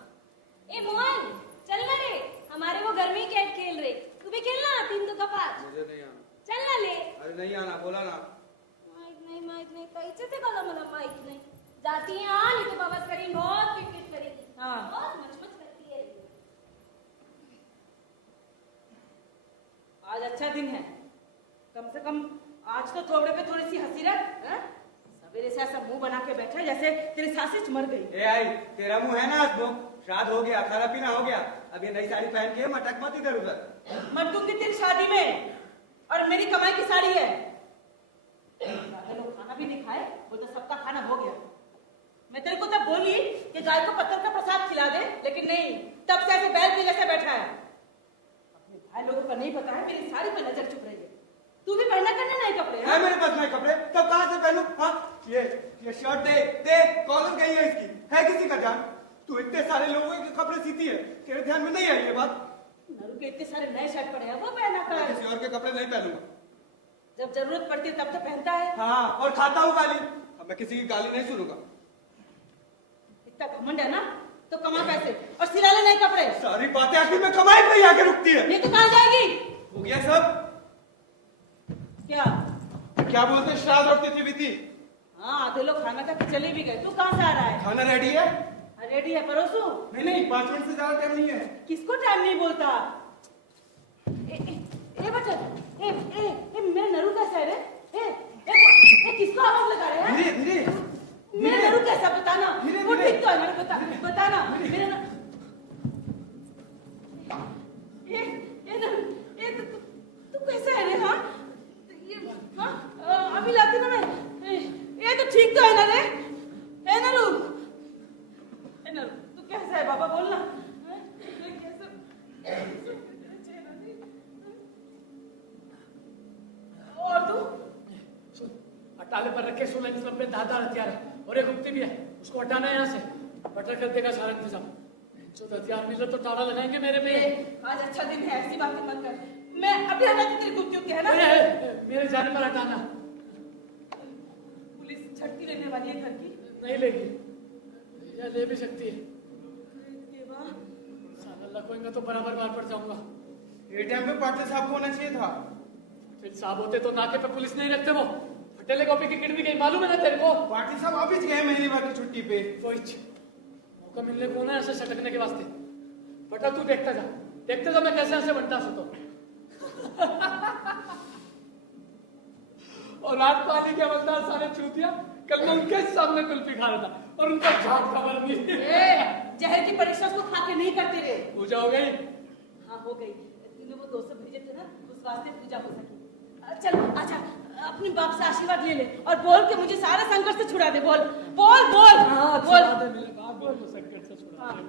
ए मोहन, चल ना रे, हमारे वो घर में ही कैट खेल रहे। तू भी खेलना 3 2 का 5। मुझे नहीं आना। चल ना ले। अरे नहीं आना, बोला ना। माइक नहीं कैसे थे बोला मला माइक नहीं। जाती है, हाँ नहीं तो पावस करेंगे, बहुत किट करेगी। हाँ। बहुत मच करती है। आज अच्छा दिन है, कम से कम आज तो थोबड़े पे थोड़ी सी हंसी रख। सवेरे से ऐसा मुंह बना के बैठा है जैसे तेरी सास मर गई। ए आई, तेरा मुंह है ना आज वो, श्राद्ध हो गया, खाना पीना हो गया, अब ये नई साड़ी पहन के मटक मत इधर उधर। मत दूंगी तेरी शादी में, और मेरी कमाई की साड़ी है। ज्यादा लोग खाना भी नहीं खाए, वो तो सबका खाना हो गया। मैं तेरे को तब बोली कि गाय को पत्थर का प्रसाद खिला दे, लेकिन नहीं, तब से ऐसे बैल के जैसे बैठा है। अपने भाई लोगों का नहीं पता है, मेरी साड़ी पे नजर चुप रही है। तू भी पहना करना नए कपड़े। है मेरे पास नए कपड़े, तब कहाँ से पहनूं? हाँ, ये शर्ट दे कॉलर गई है इसकी, है किसी का ध्यान? तू इतने सारे लोगों के कपड़े सीती है, तेरे ध्यान में नहीं आई ये बात? नरू के इतने सारे नए शर्ट पड़े हैं, वो पहना कर। किसी और के कपड़े नहीं पहनूंगा। जब जरूरत पड़ती है तब तो पहनता है। हाँ, और खाता हूँ गाली। अब मैं किसी की गाली नहीं सुनूंगा। इतना घमंड है ना, तो कमा पैसे और सिला ले नए कपड़े। सारी बातें आखिर में कमाई पे ही आके रुकती है। नहीं तो कहाँ जाएगी? हो गया सब? क्या बोलते, श्राद्ध और तिथि बीती? हाँ, आधे लोग खाना खा के चले भी गए। तू कहाँ से आ रहा है? खाना रेडी है? रेडी है, परोसू? नहीं, 5 मिनट से ज्यादा टाइम नहीं है। किसको टाइम नहीं बोलता? ए बच्चा, ए मेरा नरू कैसा है रे? ए किसको आवाज लगा रहे हैं? धीरे धीरे। मेरा नरू कैसा, बताना। धीरे, वो धीरे। ठीक तो है, मैंने बताना। मेरा तू कैसा है रे? हाँ, अभी लाती ना मैं। ये तो ठीक तो है ना रे? है नरू? तू कैसा है बाबा, बोलना। और तू? अटाले पर रखे 16 इंच लंबे दादा हथियार है, और एक गुप्ती भी है, उसको हटाना है यहाँ से। बटर कर देगा सारा इंतजाम। जो हथियार मिले तो ताला लगाएंगे मेरे में। आज अच्छा दिन है, ऐसी बातें मत कर। मैं अभी हटाती तेरी गुप्तियों की, है ना? मेरे जाने पर हटाना। पुलिस झटकी लेने वाली है घर की। नहीं लेगी, या ले भी सकती है। देवा, साला लगवाएंगा तो बराबर मार पड़ जाऊंगा। ये टाइम पे पाटिल साहब को होना चाहिए था। फिर साहब होते तो नाके पे पुलिस नहीं रखते। वो फटेले कॉपी की किट भी गई, मालूम है ना तेरे को? पाटिल साहब ऑफिस गए महीने भर की छुट्टी पे। मौका मिलने को ना ऐसे सटकने के वास्ते। बटा तू देखता जा मैं कैसे ऐसे बनता हूं। तो और रात पानी के हवलदार सारे चूतिया, कल मैं उनके सामने कुल्फी खा रहा था और उनका झाग खबर नहीं। जहर की परीक्षा उसको खा के नहीं करते रे। पूजा हो गई? हाँ हो गई, तूने वो 200 भेजे थे ना, उस वास्ते पूजा हो सकी। चल अच्छा, अपनी बाप से आशीर्वाद ले ले और बोल के मुझे सारा संकट से छुड़ा दे। बोल बोल बोल हाँ, बोल। छुड़ा दे मेरे बाप, बोल तो संकट से छुड़ा दे।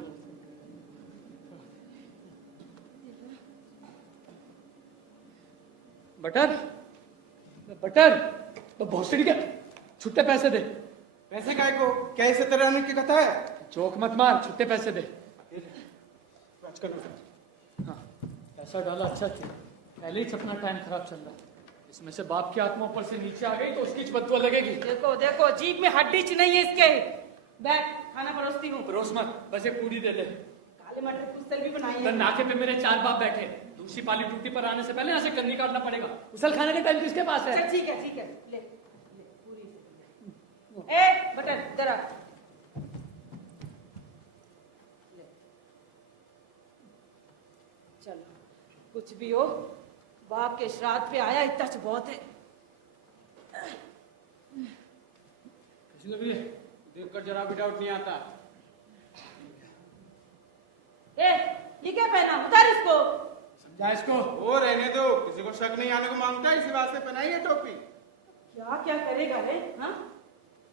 बटर बटर, तो भोसड़ी के छुट्टे पैसे दे। पैसे काय को? क्या इसे तेरे आने की कथा है? जोक मत मार, छुट्टे पैसे दे। हाँ, पैसा डाला अच्छा थी, पहले ही अपना टाइम खराब चल रहा है। इसमें से बाप की आत्मा ऊपर से नीचे आ गई तो उसकी बदबू लगेगी। देखो देखो, जीभ में हड्डी च नहीं है इसके। बैठ, खाना परोसती हूँ। परोस मत, बस एक पूरी दे दे। काले मटर की उसल भी बनाई तो है। नाके पे मेरे 4 बाप बैठे, दूसरी पाली टूटी पर आने से पहले यहाँ से कन्नी काटना पड़ेगा। उसल खाने के टाइम किसके पास है? अच्छा ठीक है ठीक है, ले ले पूरी से। ए बटर जरा चलो, कुछ भी हो, बाप के श्राद्ध पे आया इतना तो बहुत है। कैसी लग रही है? देखकर जरा भी डाउट नहीं आता। ए ये क्या पहना, उतार इसको। समझा इसको। वो रहने दो, किसी को शक नहीं आने को मांगता है, इसी वास्ते पहनाई है टोपी। क्या क्या करेगा रे? हाँ,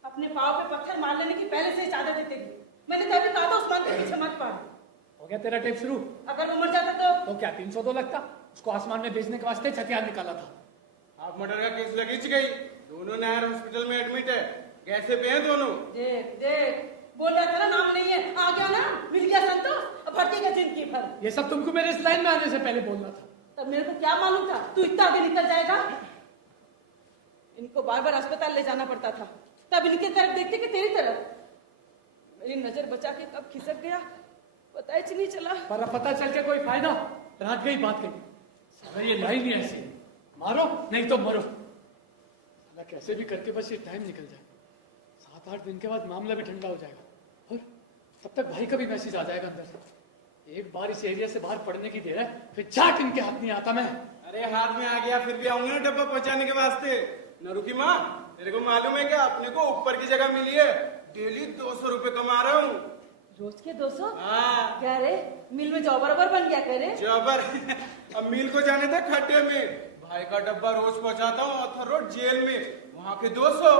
अपने पाँव पे पत्थर मार लेने की पहले से ही चादर देते थी। मैंने तभी कहा था उस्मान के पीछे मत पड़। हो गया तेरा टेप शुरू? अगर वो मर जाता तो क्या 300 तो लगता? उसको आसमान में भेजने के वास्ते छतियार निकाला था। हाफ मर्डर का केस लगीच गई, दोनों नायर हॉस्पिटल में एडमिट है। कैसे पे हैं दोनों? देख देख, बोल रहा था ना नाम नहीं है, आ गया ना, मिल गया संतोष, अब भटकेगा जिंदगी भर। ये सब तुमको मेरे इस लाइन में आने से पहले बोलना था। तब मेरे को क्या मालूम था तू इतना आगे निकल जाएगा। इनको बार बार अस्पताल ले जाना पड़ता था, तब इनकी तरफ देखते कि तेरी तरफ। मेरी नजर बचा के कब खिसक गया पता ही नहीं चला। पर अब पता चल के कोई फायदा? रात गई बात गई। अगर ये लाइन ही ऐसी, मारो नहीं तो मरो। साला कैसे भी करके बस ये टाइम निकल जाए, 7-8 दिन के बाद मामला भी ठंडा हो जाएगा और तब तक भाई का भी मैसेज आ जाएगा अंदर से। एक बार इस एरिया से बाहर पड़ने की देर है, फिर चाट इनके हाथ नहीं आता मैं। अरे हाथ में आ गया फिर भी आऊंगा ना डब्बा पहुंचाने के वास्ते। नरू की माँ, तेरे को मालूम है क्या, अपने को ऊपर की जगह मिली है। डेली 200 रुपए कमा रहा हूँ। रोज के 200? हाँ। क्या रे, मिल में जॉब बराबर बन गया करे? जबर। अब मिल को जाने थे खड्डे में, भाई का डब्बा रोज पहुंचाता हूँ ऑथर रोड जेल में, वहाँ के 200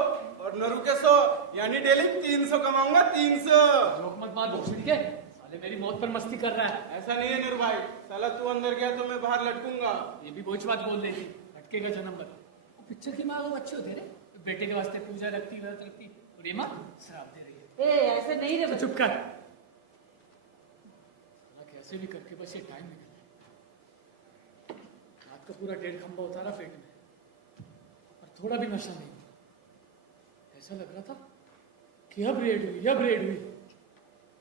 और नरू के 100, यानी डेली 300 कमाऊंगा। 300। जोक मत मार भोसड़ी के, साले मेरी मौत पर मस्ती कर रहा है। ऐसा नहीं है नूर भाई, साला तू अंदर गया तो मैं बाहर लटकूंगा। ये भी बोझ बात बोल देगी, लटकेगा जन्म भर। पिक्चर की माँ वो अच्छे होते रे, बेटे के वास्ते पूजा रखती व्रत रखती, और ये माँ श्राप दे रही है। ए ऐसे नहीं रे। तो चुप कर। कैसे भी करके बस ये टाइम निकल जाए। रात का पूरा 1.5 खंबा उतारा पेट में, और थोड़ा भी नशा नहीं। ऐसा लग रहा था कि अब रेड हुई।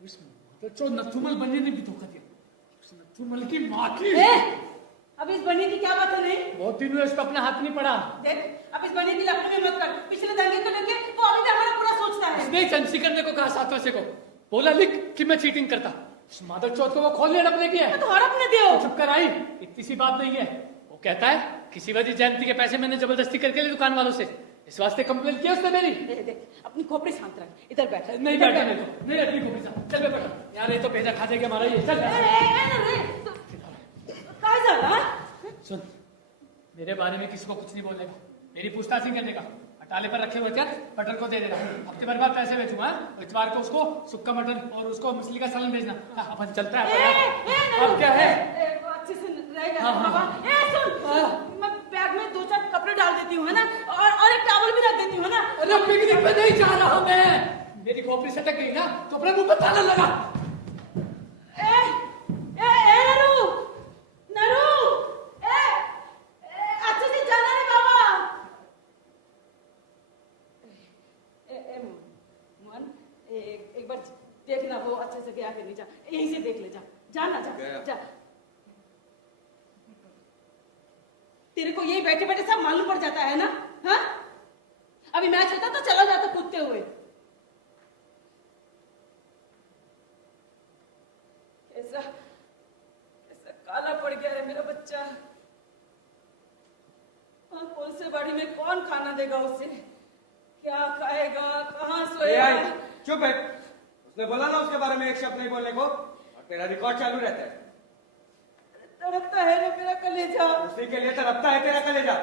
उस तो नथुमल बनने ने भी धोखा दिया। उस नथुमल की माँ की। अब इस बनी की क्या बात है? नहीं, बहुत दिन हुए इसको अपने हाथ नहीं पड़ा। देख, अब इस बनी की लपड़ी में मत कर। पिछले दंगे को लेके वो अभी भी हमारा पूरा सोचता है। इसने चंसी करने को कहा 7 वर्ष को, बोला लिख कि मैं चीटिंग करता। माधव चौथ को वो खोल हड़पने की है। तो हड़पने दियो। चुप कर आई, इतनी सी बात नहीं है। वो कहता है किसी वजह जयंती के पैसे मैंने जबरदस्ती करके लिए दुकान वालों से, इस वास्ते कंप्लेन किया उसने मेरी। देख अपनी खोपड़ी शांत रख, इधर बैठ। नहीं बैठा मेरे को, नहीं अपनी खोपड़ी शांत। चल मैं बैठा, यहाँ नहीं तो भेजा खा जाएगा हमारा ये। चल सुन, मेरे बारे में किसी को कुछ नहीं बोलेगा, मेरी पूछताछ नहीं करने का। अटाले पर रखे हुए थे मटन को दे देना, हफ्ते भर बाद पैसे भेजूंगा। इतवार को उसको सुक्का मटन और उसको मछली का सालन भेजना। अपन चलता है। अब क्या है? अच्छे से रहेगा बाबा। सुन, मैं बैग में 2-4 कपड़े डाल देती हूँ है ना, और एक टॉवल भी रख देती हूँ है ना। अरे पिकनिक पे नहीं जा रहा मैं, मेरी खोपड़ी सटक गई ना तो अपने मुंह पर ताला लगा। अच्छे से जाना रे बाबा। मोहन, एक बार देखना वो अच्छे से गया कि नहीं। जा, यहीं से देख ले। जाना जा। तेरे को यही बैठे बैठे सब मालूम पड़ जाता है ना? हाँ, अभी मैच होता तो चला जाता कूदते हुए। ऐसा काला पड़ गया है मेरा बच्चा। कौन से बड़ी गाड़ी में कौन खाना देगा उसे? क्या खाएगा, कहाँ ए सोएगा? आई, चुप है। उसने बोला ना उसके बारे में एक शब्द नहीं बोलने को, और तेरा रिकॉर्ड चालू रहता है। तड़पता है रे मेरा कलेजा। उसी के लिए तड़पता है तेरा कलेजा।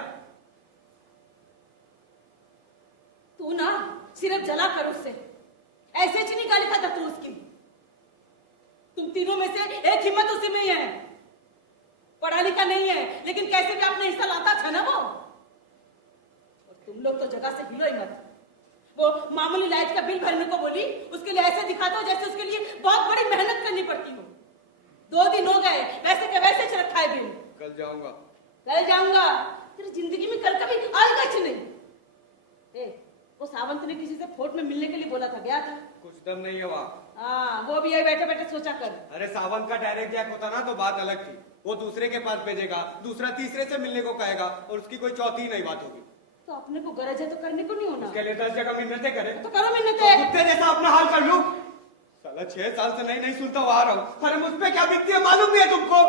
तू ना सिर्फ जला कर उससे, ऐसे ही निकाली खाता तू उसकी। तुम तीनों में से एक हिम्मत उसी में ही है। पढ़ा लिखा नहीं है, लेकिन कैसे भी अपना हिस्सा लाता था ना वो। और तुम लोग तो जगह से हिलो ही मत। वो मामूली लाइट का बिल भरने को बोली, उसके लिए ऐसे दिखाता हो जैसे उसके लिए बहुत बड़ी मेहनत करनी पड़ती हो। 2 दिन हो गए, वैसे के वैसे चल रखा है बिल। कल जाऊंगा। कल जाऊंगा? तेरी जिंदगी में कल कभी आएगा ही नहीं। वो सावंत ने किसी से फोर्ट में मिलने के लिए बोला था, गया था? कुछ दम नहीं है वहाँ। हाँ, वो भी यही बैठे बैठे सोचा कर। अरे सावंत का डायरेक्ट जैक होता ना तो बात अलग थी। वो दूसरे के पास भेजेगा, दूसरा तीसरे से मिलने को कहेगा, और उसकी कोई चौथी ही नहीं बात होगी। तो अपने को गरज है तो करने को नहीं होना? उसके लिए 10 जगह मिन्नतें करे तो करो मिन्नतें। कुत्ते जैसा अपना हाल कर लूं। साला 6 साल से नहीं सुनता हुआ आ रहा हूँ। अरे मुझ पे क्या बीतती है मालूम भी है तुमको?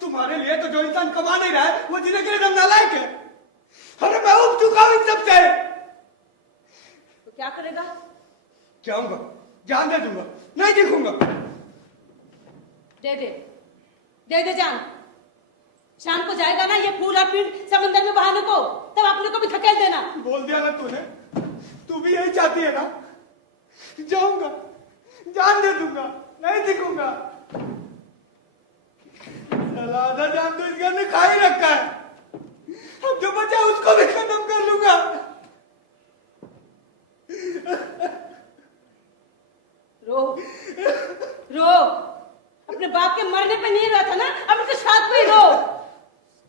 तुम्हारे लिए तो जो इंसान कमा नहीं रहा है वो जीने के लिए दम नालायक है। अरे मैं उब चुका हूँ इन सबसे। तो क्या करेगा? जाऊंगा, जान दे दूंगा, नहीं दिखूंगा। दे दे, दे दे जान। शाम को जाएगा ना ये फूल और पीठ समंदर में बहाने को, तब अपने को भी धकेल देना। बोल दिया ना तूने, तू भी यही चाहती है ना? जाऊंगा, जान दे दूंगा, नहीं दिखूंगा। साला आधा जान तो इस घर ने खा ही रखा है। अब जो बचा उसको भी खत्म कर लूंगा। रो रो, अपने बाप के मरने पे नहीं रहा था ना, अब उसके साथ में ही रो।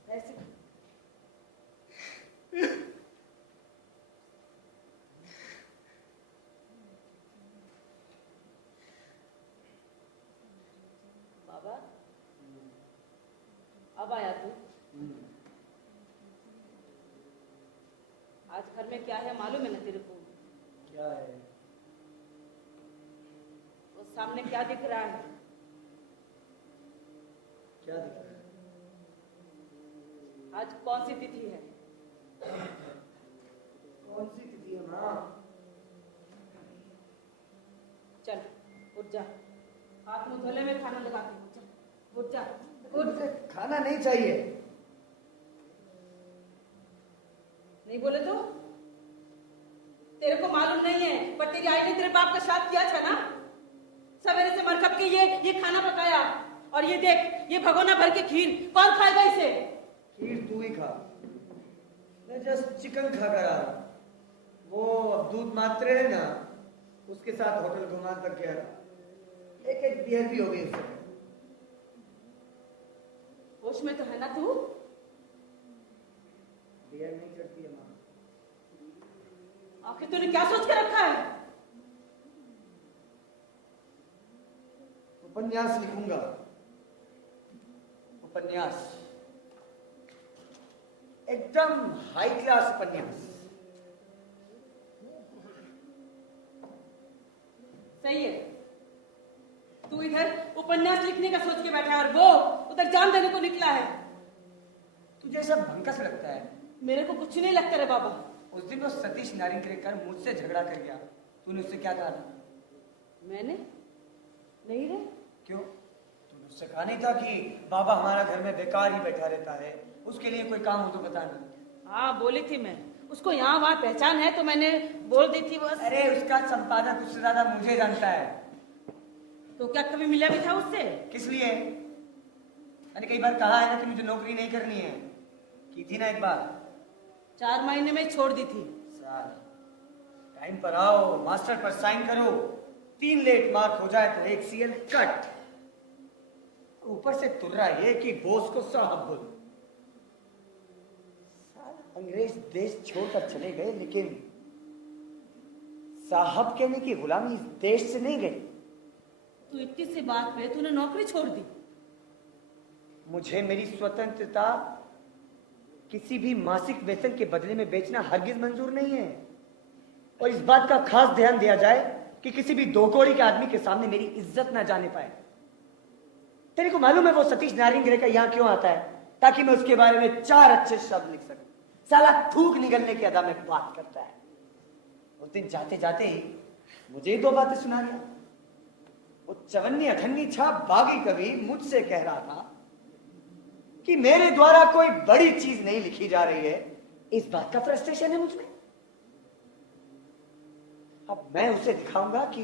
ऐसे बाबा, अब आया तू? आज घर में क्या है मालूम है ना तेरे को? क्या है? वो सामने क्या दिख रहा है? क्या दिख रहा है? आज कौन सी तिथि है? कौन सी तिथि है माँ? चल उठ जा, हाथ मुंह धोले में खाना लगा के चल, उठ जा उठ। मुझे खाना नहीं चाहिए। नहीं बोले तो? तेरे को मालूम नहीं है, पर तेरी आई ने तेरे बाप का साथ किया था ना। सवेरे से मरकब के ये खाना पकाया, और ये देख, ये भगोना भर के खीर, कौन खाएगा इसे? खीर तू ही खा, मैं जस्ट चिकन खा कर आ रहा। वो अब दूध मात्रे है ना, उसके साथ होटल घुमा तक गया। एक बियर भी हो गई उससे। होश में तो है ना तू? बियर नहीं चढ़ती है माँ। आखिर तूने क्या सोच के रखा है? उपन्यास लिखूंगा, उपन्यास, एकदम हाई क्लास उपन्यास। सही है, तू इधर उपन्यास लिखने का सोच के बैठा है और वो उधर जान देने को निकला है। तुझे सब भंकस लगता है। मेरे को कुछ नहीं लगता रे बाबा। उस दिन वो सतीश नारिंगरेकर मुझसे झगड़ा कर गया, तूने उससे क्या कहा था? मैंने नहीं रे। क्यों? तूने उससे कहा नहीं था कि बाबा हमारा घर में बेकार ही बैठा रहता है, उसके लिए कोई काम हो तो बताना। हाँ बोली थी मैं, उसको यहाँ वहाँ पहचान है तो मैंने बोल दी थी बस। अरे उसका संपादक उससे ज्यादा मुझे जानता है। तो क्या कभी मिला भी था उससे? किस लिए? मैंने कई बार कहा है ना कि मुझे नौकरी नहीं करनी है, की थी ना एक बार। 4 महीने में छोड़ दी थी। टाइम पर आओ, मास्टर पर साइन करो, 3 लेट मार्क हो जाए तो 1 CL कट। ऊपर से तुर रहा है कि बॉस को साहब बोलो। अंग्रेज देश छोड़कर चले गए, लेकिन साहब कहने की गुलामी इस देश से नहीं गई। तू इतनी सी बात पे तूने नौकरी छोड़ दी? मुझे मेरी स्वतंत्रता किसी भी मासिक वेतन के बदले में बेचना हरगिज मंजूर नहीं है। और इस बात का खास ध्यान दिया जाए कि किसी भी दो कौड़ी के आदमी के सामने मेरी इज्जत ना जाने पाए। तेरे को मालूम है वो सतीश नारिंगरेकर यहाँ क्यों आता है? ताकि मैं उसके बारे में 4 अच्छे शब्द लिख सकूं। साला थूक निकलने की अदा में बात करता है। उस दिन जाते जाते ही मुझे ही 2 बातें सुना गया। वो चवन्नी अठन्नी छाप बागी कवि मुझसे कह रहा था कि मेरे द्वारा कोई बड़ी चीज नहीं लिखी जा रही है, इस बात का फ्रस्ट्रेशन है मुझमें। अब मैं उसे दिखाऊंगा कि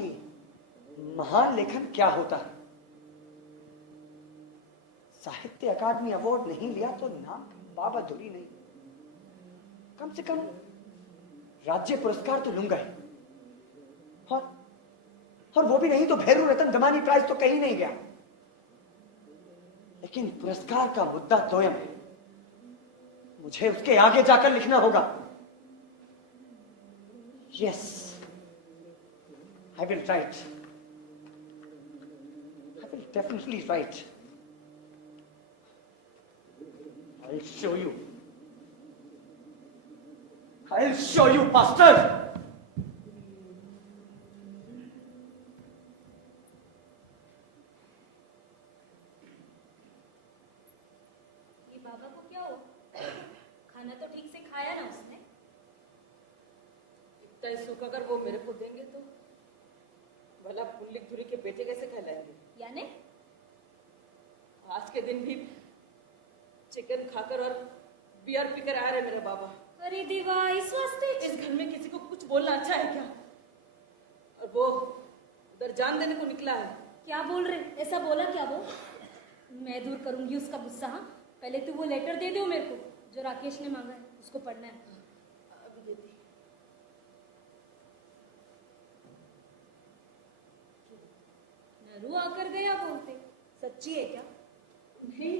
महान लेखन क्या होता है। साहित्य अकादमी अवार्ड नहीं लिया तो नाम बाबा धुरी नहीं, कम से कम राज्य पुरस्कार तो लूंगा ही। और वो भी नहीं तो भैरू रतन दमानी प्राइज तो कहीं नहीं गया। लेकिन पुरस्कार का मुद्दा दोयम है, मुझे उसके आगे जाकर लिखना होगा। Yes, I will write. I will definitely write. I'll show you. I'll show you, bastard! ये बाबा को क्या हो? खाना तो ठीक से खाया ना उसने। इतना सुख अगर वो मेरे को देंगे तो भला पुल्लिक धुरी के बेटे कैसे कहलाएंगे? यानी आज के दिन भी चिकन खाकर और बियर पीकर आ रहे मेरे बाबा। अरे देवा, इस वास्ते इस घर में किसी को कुछ बोलना अच्छा है क्या? और वो उधर जान देने को निकला है। क्या बोल रहे? ऐसा बोला क्या वो? मैं दूर करूंगी उसका गुस्सा। हाँ, पहले तू वो लेटर दे दो मेरे को जो राकेश ने मांगा है, उसको पढ़ना है। अभी देती। नरू आकर गया बोलते, सच्ची है क्या? नहीं,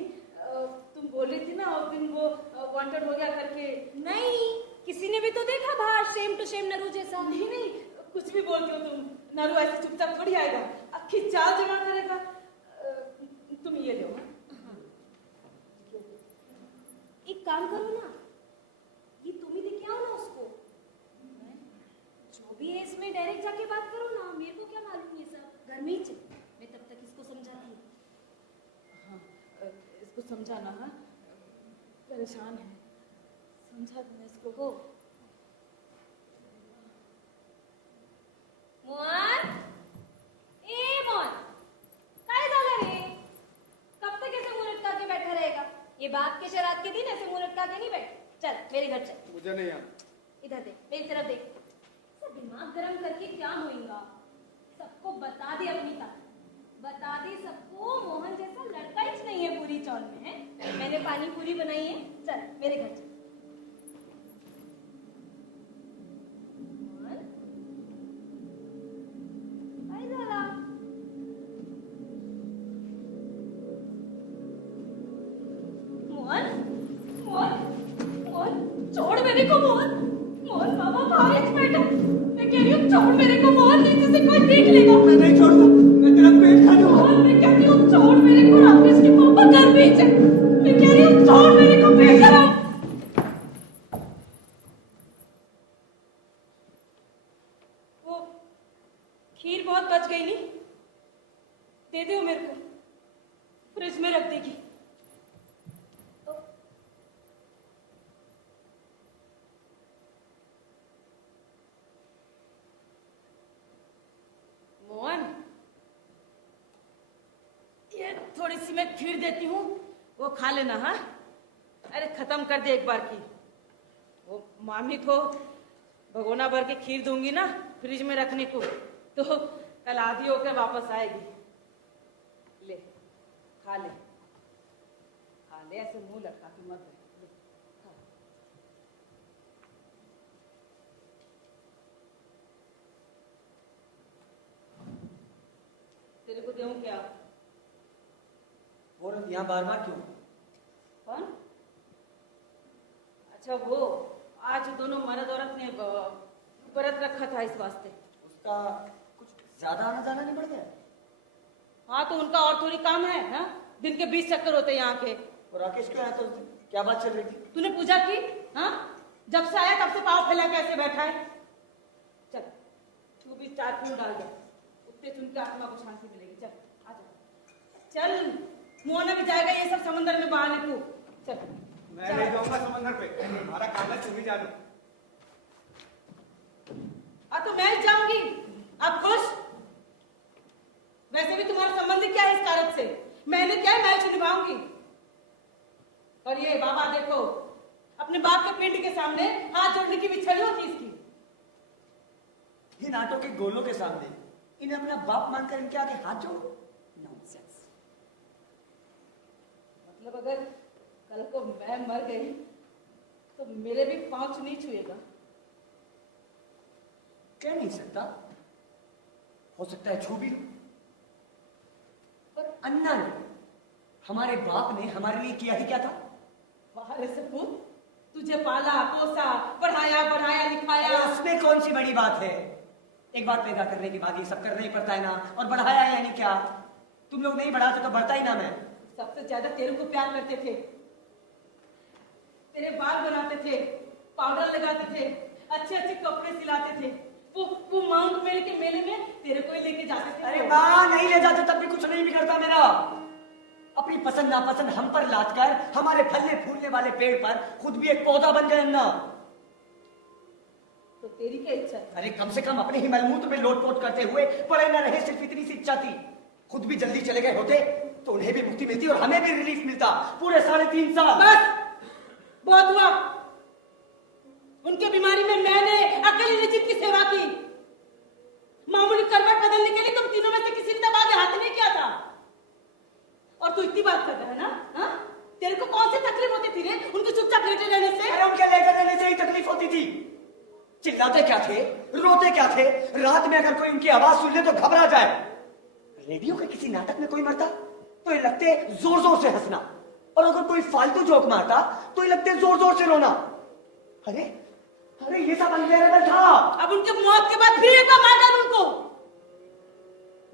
तुम बोल रही थी ना उस दिन वो वांटेड हो गया करके। नहीं, किसी ने भी तो देखा बाहर सेम टू सेम नरू जैसा। नहीं नहीं, कुछ भी बोलती हो तुम। नरू ऐसे चुपचाप थोड़ी आएगा, अच्छी चाल जमा करेगा। तुम ये लो। हाँ। एक काम करो ना, ये तुम ही लेके आओ ना उसको। जो भी है इसमें डायरेक्ट जाके बात करो ना, मेरे को क्या मालूम ये सब। घर में ही चल, मैं तब तक इसको समझाती हूँ। हाँ, इसको समझाना। हाँ, परेशान है, समझा दूँ इसको। हो मोहन, ए मोहन, काय झालं रे? कब तक ऐसे मुंह लटका के बैठा रहेगा? ये बात के शराब के दिन ऐसे मुंह लटका के नहीं बैठ। चल मेरे घर चल। मुझे नहीं आना। इधर देख, मेरी तरफ देख। सब दिमाग गरम करके क्या होएगा? सबको बता दे अपनी ताकत, बता दे सबको मोहन जैसा लड़का ही नहीं है पूरी चौल में है। मैंने पानी पूरी बनाई है, चल मेरे घर चल। मोहन, काय झाला? मोहन, मोहन, मोहन, छोड़ मेरे को मोहन। मोहन बाबा बाहर ही बैठा। मैं कह रही हूँ छोड़ मेरे को मोहन, नीचे से कोई देख लेगा। मैं नहीं छोड़ूंगा, मैं तेरा पेट खा दूंगा। मोहन, मैं कहती हूँ छोड़ मेरे को, राकेश के पापा घर भेजे। मैं कह रही हूँ छोड़ मेरे को, बेशरम। वो खीर बहुत बच गई नहीं, दे दो मेरे को, फ्रिज में रख देगी। मोहन, ये थोड़ी सी मैं खीर देती हूँ, वो खा लेना। हाँ, अरे खत्म कर दे एक बार की। वो मामी को भगोना भर के खीर दूंगी ना फ्रिज में रखने को, तो कल आधी होकर वापस आएगी। ले खा ले, खा ले, ऐसे मुंह लटका के मत रह। ले, खा। तेरे को दूं क्या? वो यहाँ बार-बार क्यों? कौन? अच्छा वो आज दोनों मर्द औरत ने व्रत रखा था इस वास्ते। उसका कुछ ज्यादा आना जाना नहीं बढ़ गया? हाँ, तो उनका और थोड़ी काम है ना, दिन के 20 चक्कर होते हैं यहाँ के। और राकेश क्यों आया था उस दिन? क्या बात चल रही थी? तूने पूजा की? हाँ, जब से आया तब से पाँव फैला के ऐसे बैठा है। चल तू भी 4 क्यों डाल दे, उतने सुन के आत्मा को शांति मिलेगी। चल आ जा, चल। मुँह भी जाएगा ये सब समंदर में बहाने को। चल। मैं ले जाऊंगा समंदर पे, हमारा कागज तुम ही जानो। तो मैं जाऊंगी। आप खुश? वैसे भी तुम्हारा संबंध क्या है इस कारक से? मैंने क्या है, मैं निभाऊंगी। और ये बाबा देखो, अपने बाप के पिंड के सामने हाथ जोड़ने की भी छड़ी होती इसकी। इन आटों के गोलों के सामने इन्हें अपना बाप मानकर इनके आगे हाथ जोड़ो? नॉनसेंस। मतलब अगर कल को मैं मर गई तो मेरे भी पांव नहीं छुएगा? कह नहीं सकता, हो सकता है छू भी लूं। पर अन्ना ने, हमारे बाप ने हमारे लिए किया ही क्या था? बाहर से पुत, तुझे पाला पोसा, पढ़ाया बढ़ाया लिखाया। उसमें कौन सी बड़ी बात है? एक बात पैदा करने के बाद ये सब करना ही पड़ता है ना। और बढ़ाया यानी क्या? तुम लोग नहीं बढ़ाते तो बढ़ता ही ना मैं। सबसे ज्यादा तेरे को प्यार करते थे, तेरे बाल बनाते थे, पाउडर लगाते थे, अच्छे अच्छे कपड़े सिलाते थे। वो माउंट मेरे के मेले में तेरे को ही लेके जाते थे। अरे माँ, नहीं ले जाते तब भी कुछ नहीं बिगड़ता मेरा। अपनी पसंद नापसंद हम पर लाद कर हमारे फलने फूलने वाले पेड़ पर खुद भी एक पौधा बन गए ना। तो तेरी क्या इच्छा है? अरे कम से कम अपने ही मलमूत्र में लोटपोट करते हुए पड़े न रहे, सिर्फ इतनी सी इच्छा थी। खुद भी जल्दी चले गए होते तो उन्हें भी मुक्ति मिलती और हमें भी रिलीफ मिलता। पूरे 3.5 साल। बस बहुत हुआ। उनके बीमारी में मैंने अकेली निश्चित की सेवा की। मामूली करवट बदलने के लिए तुम तीनों में से किसी ने तब आगे हाथ नहीं किया था। और तू इतनी बात कर रहा है ना? हाँ? तेरे को कौन सी तकलीफ होती थी रे उनके चुपचाप लेटे रहने से? अरे उनके लेटे रहने से ही तकलीफ होती थी। चिल्लाते क्या थे, रोते क्या थे। रात में अगर कोई उनकी आवाज सुन ले तो घबरा जाए। रेडियो के किसी नाटक में कोई मरता तो ये लगते जोर जोर से हंसना, और अगर कोई फालतू जोक मारता तो ये लगते जोर जोर से रोना। अरे अरे ये सब अनबेरेबल था। अब उनके मौत के बाद फिर एक बार मार डाल उनको।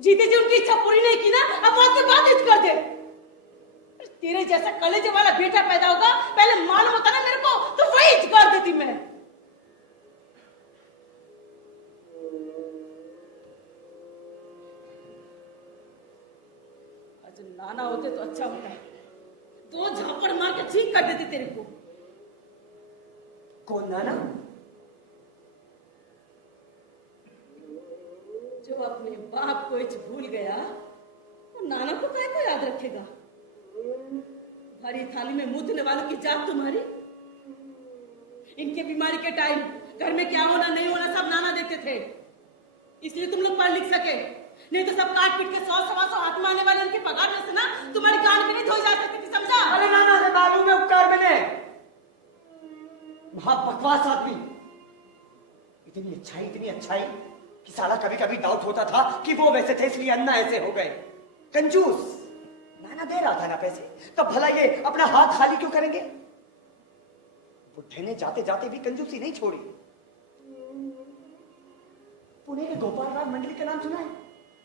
जीते जी उनकी इच्छा पूरी नहीं की ना, अब मौत के बाद इच कर दे। तेरे जैसा कलेजे वाला बेटा पैदा होगा, पहले मालूम होता ना मेरे को तो वही इच कर देती मैं। आज नाना होते तो अच्छा होता है, 2 झापड़ मार के ठीक कर देते तेरे को। कौन नाना? जो अपने बाप को इच भूल गया वो नाना को काहे को याद रखेगा? भरी थाली में मुंह वालों की जात तुम्हारी। इनके बीमारी के टाइम घर में क्या होना नहीं होना सब नाना देखते थे, इसलिए तुम लोग पढ़ लिख सके। नहीं तो सब काट पीट के 100-125 हाथ मारने वाले उनकी पगार से ना तुम्हारी गांड भी नहीं धोई जा सकती थी, समझा? अरे नाना से मालूम है उपकार मैंने। वहां बकवास आदमी। इतनी अच्छाई कि साला कभी कभी डाउट होता था कि वो वैसे थे इसलिए अन्ना ऐसे हो गए। कंजूस। नाना दे रहा था ना पैसे, तब भला ये अपना हाथ खाली क्यों करेंगे? बुढ़े ने जाते जाते भी कंजूसी नहीं छोड़ी। पुणे के गोपाल राव मंडली का नाम सुना है?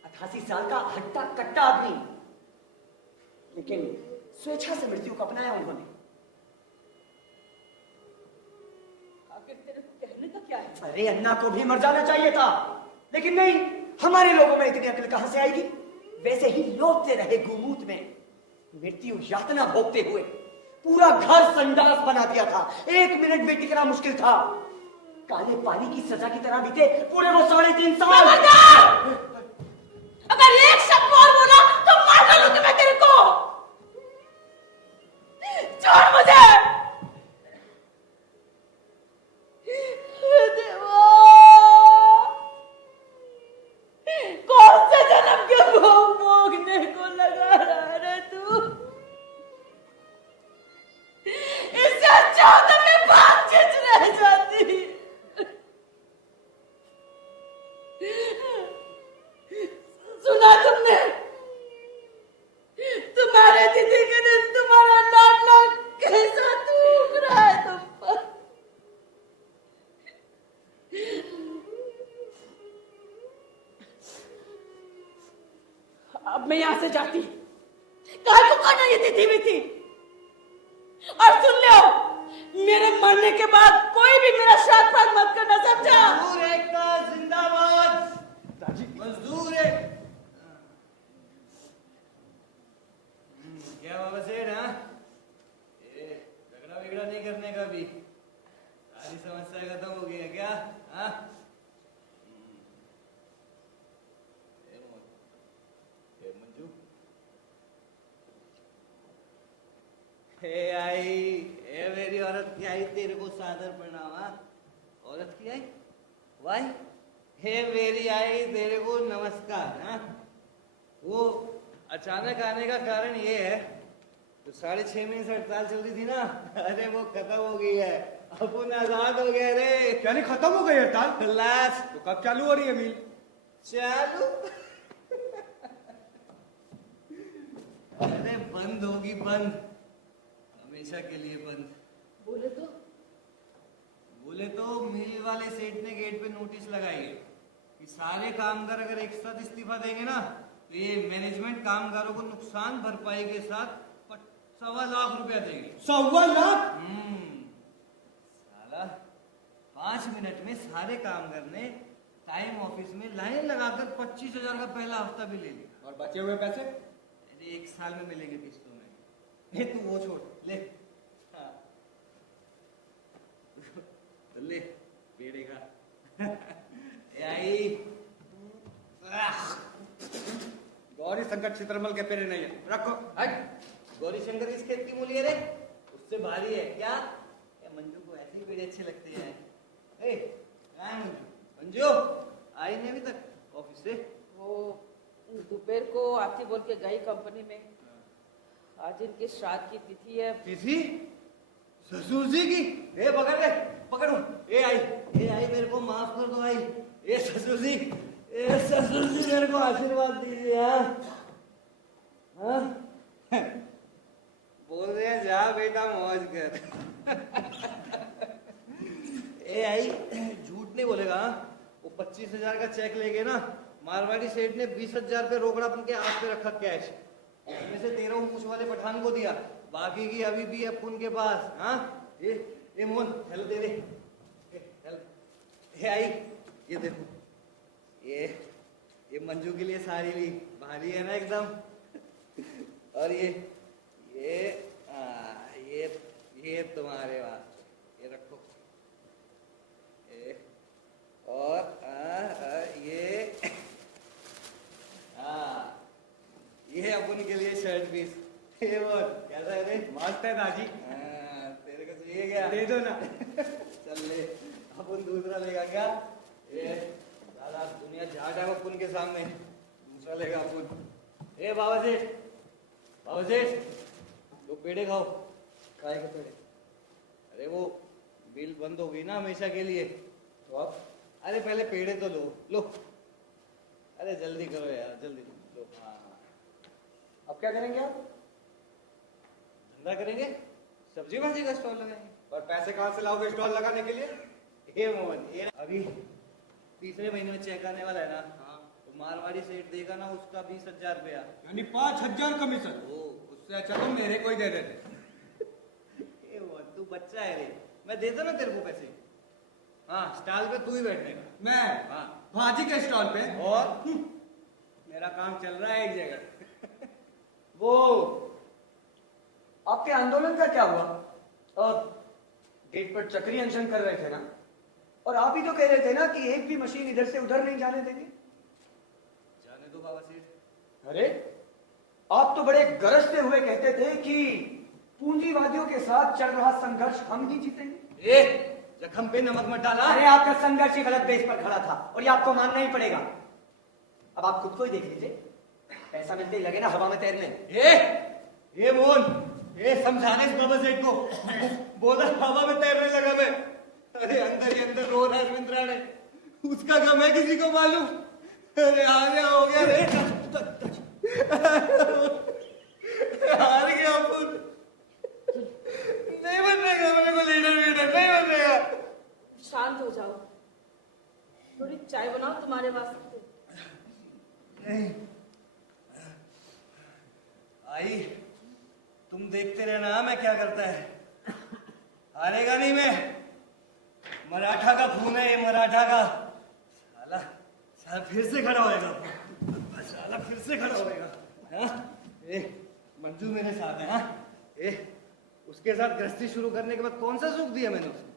88 साल का हट्टा कट्टा आदमी, लेकिन स्वेच्छा से मृत्यु को अपनाया उन्होंने। आखिर तेरे को कहने का क्या है? अरे अन्ना को भी मर जाना चाहिए था, लेकिन नहीं। हमारे लोगों में इतनी अकल कहां से आएगी? वैसे ही लोटते रहे गुमूत में, मृत्यु यातना भोगते हुए। पूरा घर संडास बना दिया था, 1 मिनट भी टिकना मुश्किल था। काले पानी की सजा की तरह बीते पूरे वो 3.5 साल। अगर एक शब्द और बोला तो मार डालूंगी मैं तेरे को। छोड़ मुझे। देवा, कौन से जन्म के भोग भोगने को लगा रहा है तू? इससे अच्छा होता मैं भाग खींच रह जाती। सुना तुमने? तुम्हारे तिथि के दिन तुम्हारा लाडला कैसा थूक रहा है तुम पर। अब मैं यहां से जाती। काहे को करना ये तिथि भी थी। और सुन लो, मेरे मरने के बाद कोई भी मेरा श्राद्ध पाठ मत करना, समझा? मजदूर एकता जिंदाबाद। मजदूर एक क्या बाबा सेठ? हाँ, झगड़ा हे आई, ए मेरी औरत की आई, तेरे को सादर प्रणाम। हाँ? औरत की आई, वाई, हे मेरी आई, तेरे को नमस्कार। हाँ? वो अचानक आने का कारण ये है, तो 6.5 महीने से हड़ताल चल रही थी ना, अरे वो खत्म हो गई है, अपन आजाद हो गए रे। यानी खत्म हो गई हड़ताल? लास्ट तो कब चालू हो रही है मील? चालू अरे बंद होगी, बंद, हमेशा के लिए बंद। बोले तो मिल वाले सेठ ने गेट पे नोटिस लगाई है कि सारे कामगार अगर एक साथ इस्तीफा देंगे ना, तो ये मैनेजमेंट कामगारों को नुकसान भरपाई के साथ 1.25 लाख रुपया देगी। 1.25 लाख? साला 5 मिनट में सारे कामगार ने टाइम ऑफिस में लाइन लगाकर 25,000 का पहला हफ्ता भी ले लिया। और बचे हुए पैसे? अरे 1 साल में मिलेंगे किस्तों में। ये तू वो छोड़ ले। हाँ। तो ले पेड़े का आई। गौरी शंकर चित्रमल के पेड़े नहीं है, रखो। गौरी शंकर इस खेत की मूली है रे, उससे भारी है क्या? मंजू को ऐसे ही पेड़े अच्छे लगते हैं। ए, कहाँ है मंजू? मंजू आई नहीं अभी तक ऑफिस से? वो दोपहर को आती बोल के गई कंपनी में। आज इनके श्राद्ध की तिथि है। तिथि? ससुर जी की? ए पकड़ ले, पकड़ो। ए आई मेरे को माफ कर दो आई। ए ससुर जी, मेरे को आशीर्वाद दीजिए। हाँ? बोल रहे हैं जा बेटा मौज कर। ए आई झूठ नहीं बोलेगा। वो 25,000 का चेक लेके ना, मारवाड़ी सेठ ने 20,000 पे रोकड़ा बन के हाथ पे रखा कैश, उसमें से 13 मूछ वाले पठान को दिया, बाकी की अभी भी है अपन के पास। हाँ? ये मोहन हेल्प दे दे, हेल्प। आई ये देखो, ये मंजू के लिए साड़ी ली, भारी है ना एकदम। और ये तुम्हारे वास्ते, ये रखो। और ये अपन के लिए शर्ट पीस। ये बोल कैसा है रे? मस्त है दादी। तेरे को चाहिए क्या? दे दो ना। चल ले, अपन दूसरा लेगा क्या? ये दादा दुनिया झाट है अपन के सामने, दूसरा लेगा अपन। ए बाबा सेठ, लो पेड़े खाओ। काय के पेड़े? अरे वो बिल बंद हो गई ना हमेशा के लिए, तो आप? अरे पहले पेड़े तो लो। अरे जल्दी करो यार, जल्दी लो। हाँ, अब क्या करेंगे आप? धंधा करेंगे, सब्जी भाजी का स्टॉल लगाएंगे। और पैसे कहाँ से लाओगे स्टॉल लगाने के लिए? हे मोहन, ये अभी तीसरे महीने में चेक आने वाला है ना, तो मारवाड़ी सेठ देगा ना उसका 20,000 रुपया, यानी 5,000 कमीशन। ओ उससे अच्छा तो मेरे को ही दे देते। हे मोहन तू बच्चा है रे, मैं देता ना तेरे को पैसे। हाँ, स्टॉल पे तू ही बैठने का। मैं? हाँ, भाजी के स्टॉल पे? और मेरा काम चल रहा है एक जगह। वो आपके आंदोलन का क्या हुआ? और गेट पर चक्री अनशन कर रहे थे ना, और आप ही तो कह रहे थे ना कि एक भी मशीन इधर से उधर नहीं जाने देंगे। जाने दो बाबा सेठ। अरे आप तो बड़े गरजते हुए कहते थे कि पूंजीवादियों के साथ चल रहा संघर्ष हम ही जीतेंगे। जख्म पे नमक मत डाला। अरे आपका संघर्ष ही गलत बेस पर खड़ा था और ये आपको मानना ही पड़ेगा। अब आप खुद को ही देख लीजिए, पैसा मिलते ही लगे ना हवा में तैरने। ये मोहन, ये समझाने इस बाबा सेठ को, बोला हवा में तैरने लगा मैं। अरे अंदर ही अंदर रो रहा है मिंत्रा ने, उसका गम है किसी को मालूम। अरे आगे हो गया रे, हार गया अपन। नहीं बनेगा मेरे को लीडर नहीं बनेगा। शांत हो जाओ, थोड़ी चाय बनाओ तुम्हारे वास्ते। आई तुम देखते रहना मैं क्या करता है। हारेगा नहीं मैं, मराठा का खून है ये, मराठा का। साला फिर से खड़ा होएगा, साला फिर से खड़ा होएगा। हाँ? मंजू मेरे साथ है। हाँ? उसके साथ गृहस्थी शुरू करने के बाद कौन सा सुख दिया मैंने उसको?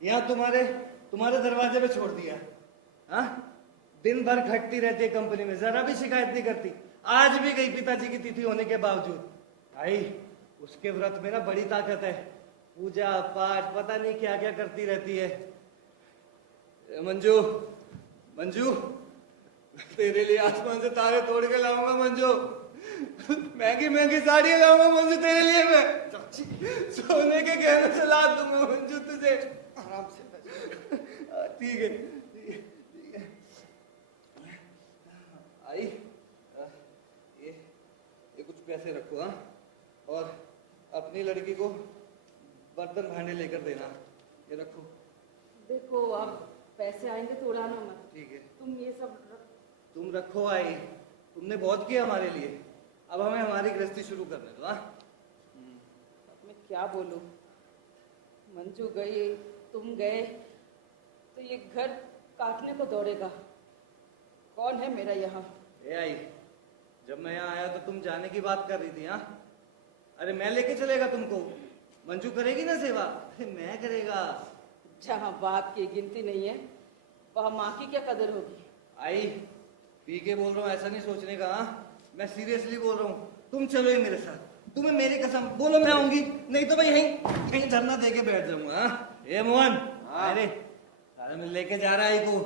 यहाँ तुम्हारे दरवाजे पे छोड़ दिया। हाँ? दिन भर खटती रहती है कंपनी में, जरा भी शिकायत नहीं करती। आज भी गई पिताजी की तिथि होने के बावजूद। आई उसके व्रत में ना बड़ी ताकत है, पूजा पाठ पता नहीं क्या क्या करती रहती है। मंजू, मंजू, तेरे लिए आसमान से तारे तोड़ के लाऊंगा मंजू, महंगी महंगी साड़ी लाऊंगा मंजू तेरे लिए मैं, सोने के गहने से ला दूंगा मंजू तुझे, आराम से। ठीक है, ठीक है। आई, ये कुछ पैसे रखो हाँ, और अपनी लड़की को बर्तन भांडे लेकर देना, ये रखो। देखो अब पैसे आएंगे तो उड़ाना मत। ठीक है, तुम ये सब तुम रखो। आई, तुमने बहुत किया हमारे लिए, अब हमें हमारी गृहस्थी शुरू करने दो। हाँ, अब मैं क्या बोलूं, मंजू गई, तुम गए, तो ये घर काटने को दौड़ेगा। कौन है मेरा यहाँ? ए आई, जब मैं यहाँ आया तो तुम जाने की बात कर रही थी। हाँ, अरे मैं लेके चलेगा तुमको, मंजू करेगी ना सेवा, अरे मैं करेगा। जहाँ बाप की गिनती नहीं है वहाँ माँ की क्या कदर होगी। आई, पी के बोल रहा हूँ, ऐसा नहीं सोचने का। हाँ, मैं सीरियसली बोल रहा हूँ, तुम चलो ही मेरे साथ, तुम्हें मेरी कसम, बोलो मैं आऊंगी, नहीं तो मैं यहीं धरना दे के बैठ जाऊंगा। हाँ, ए मोहन, अरे सारा मैं लेके जा रहा है आई को,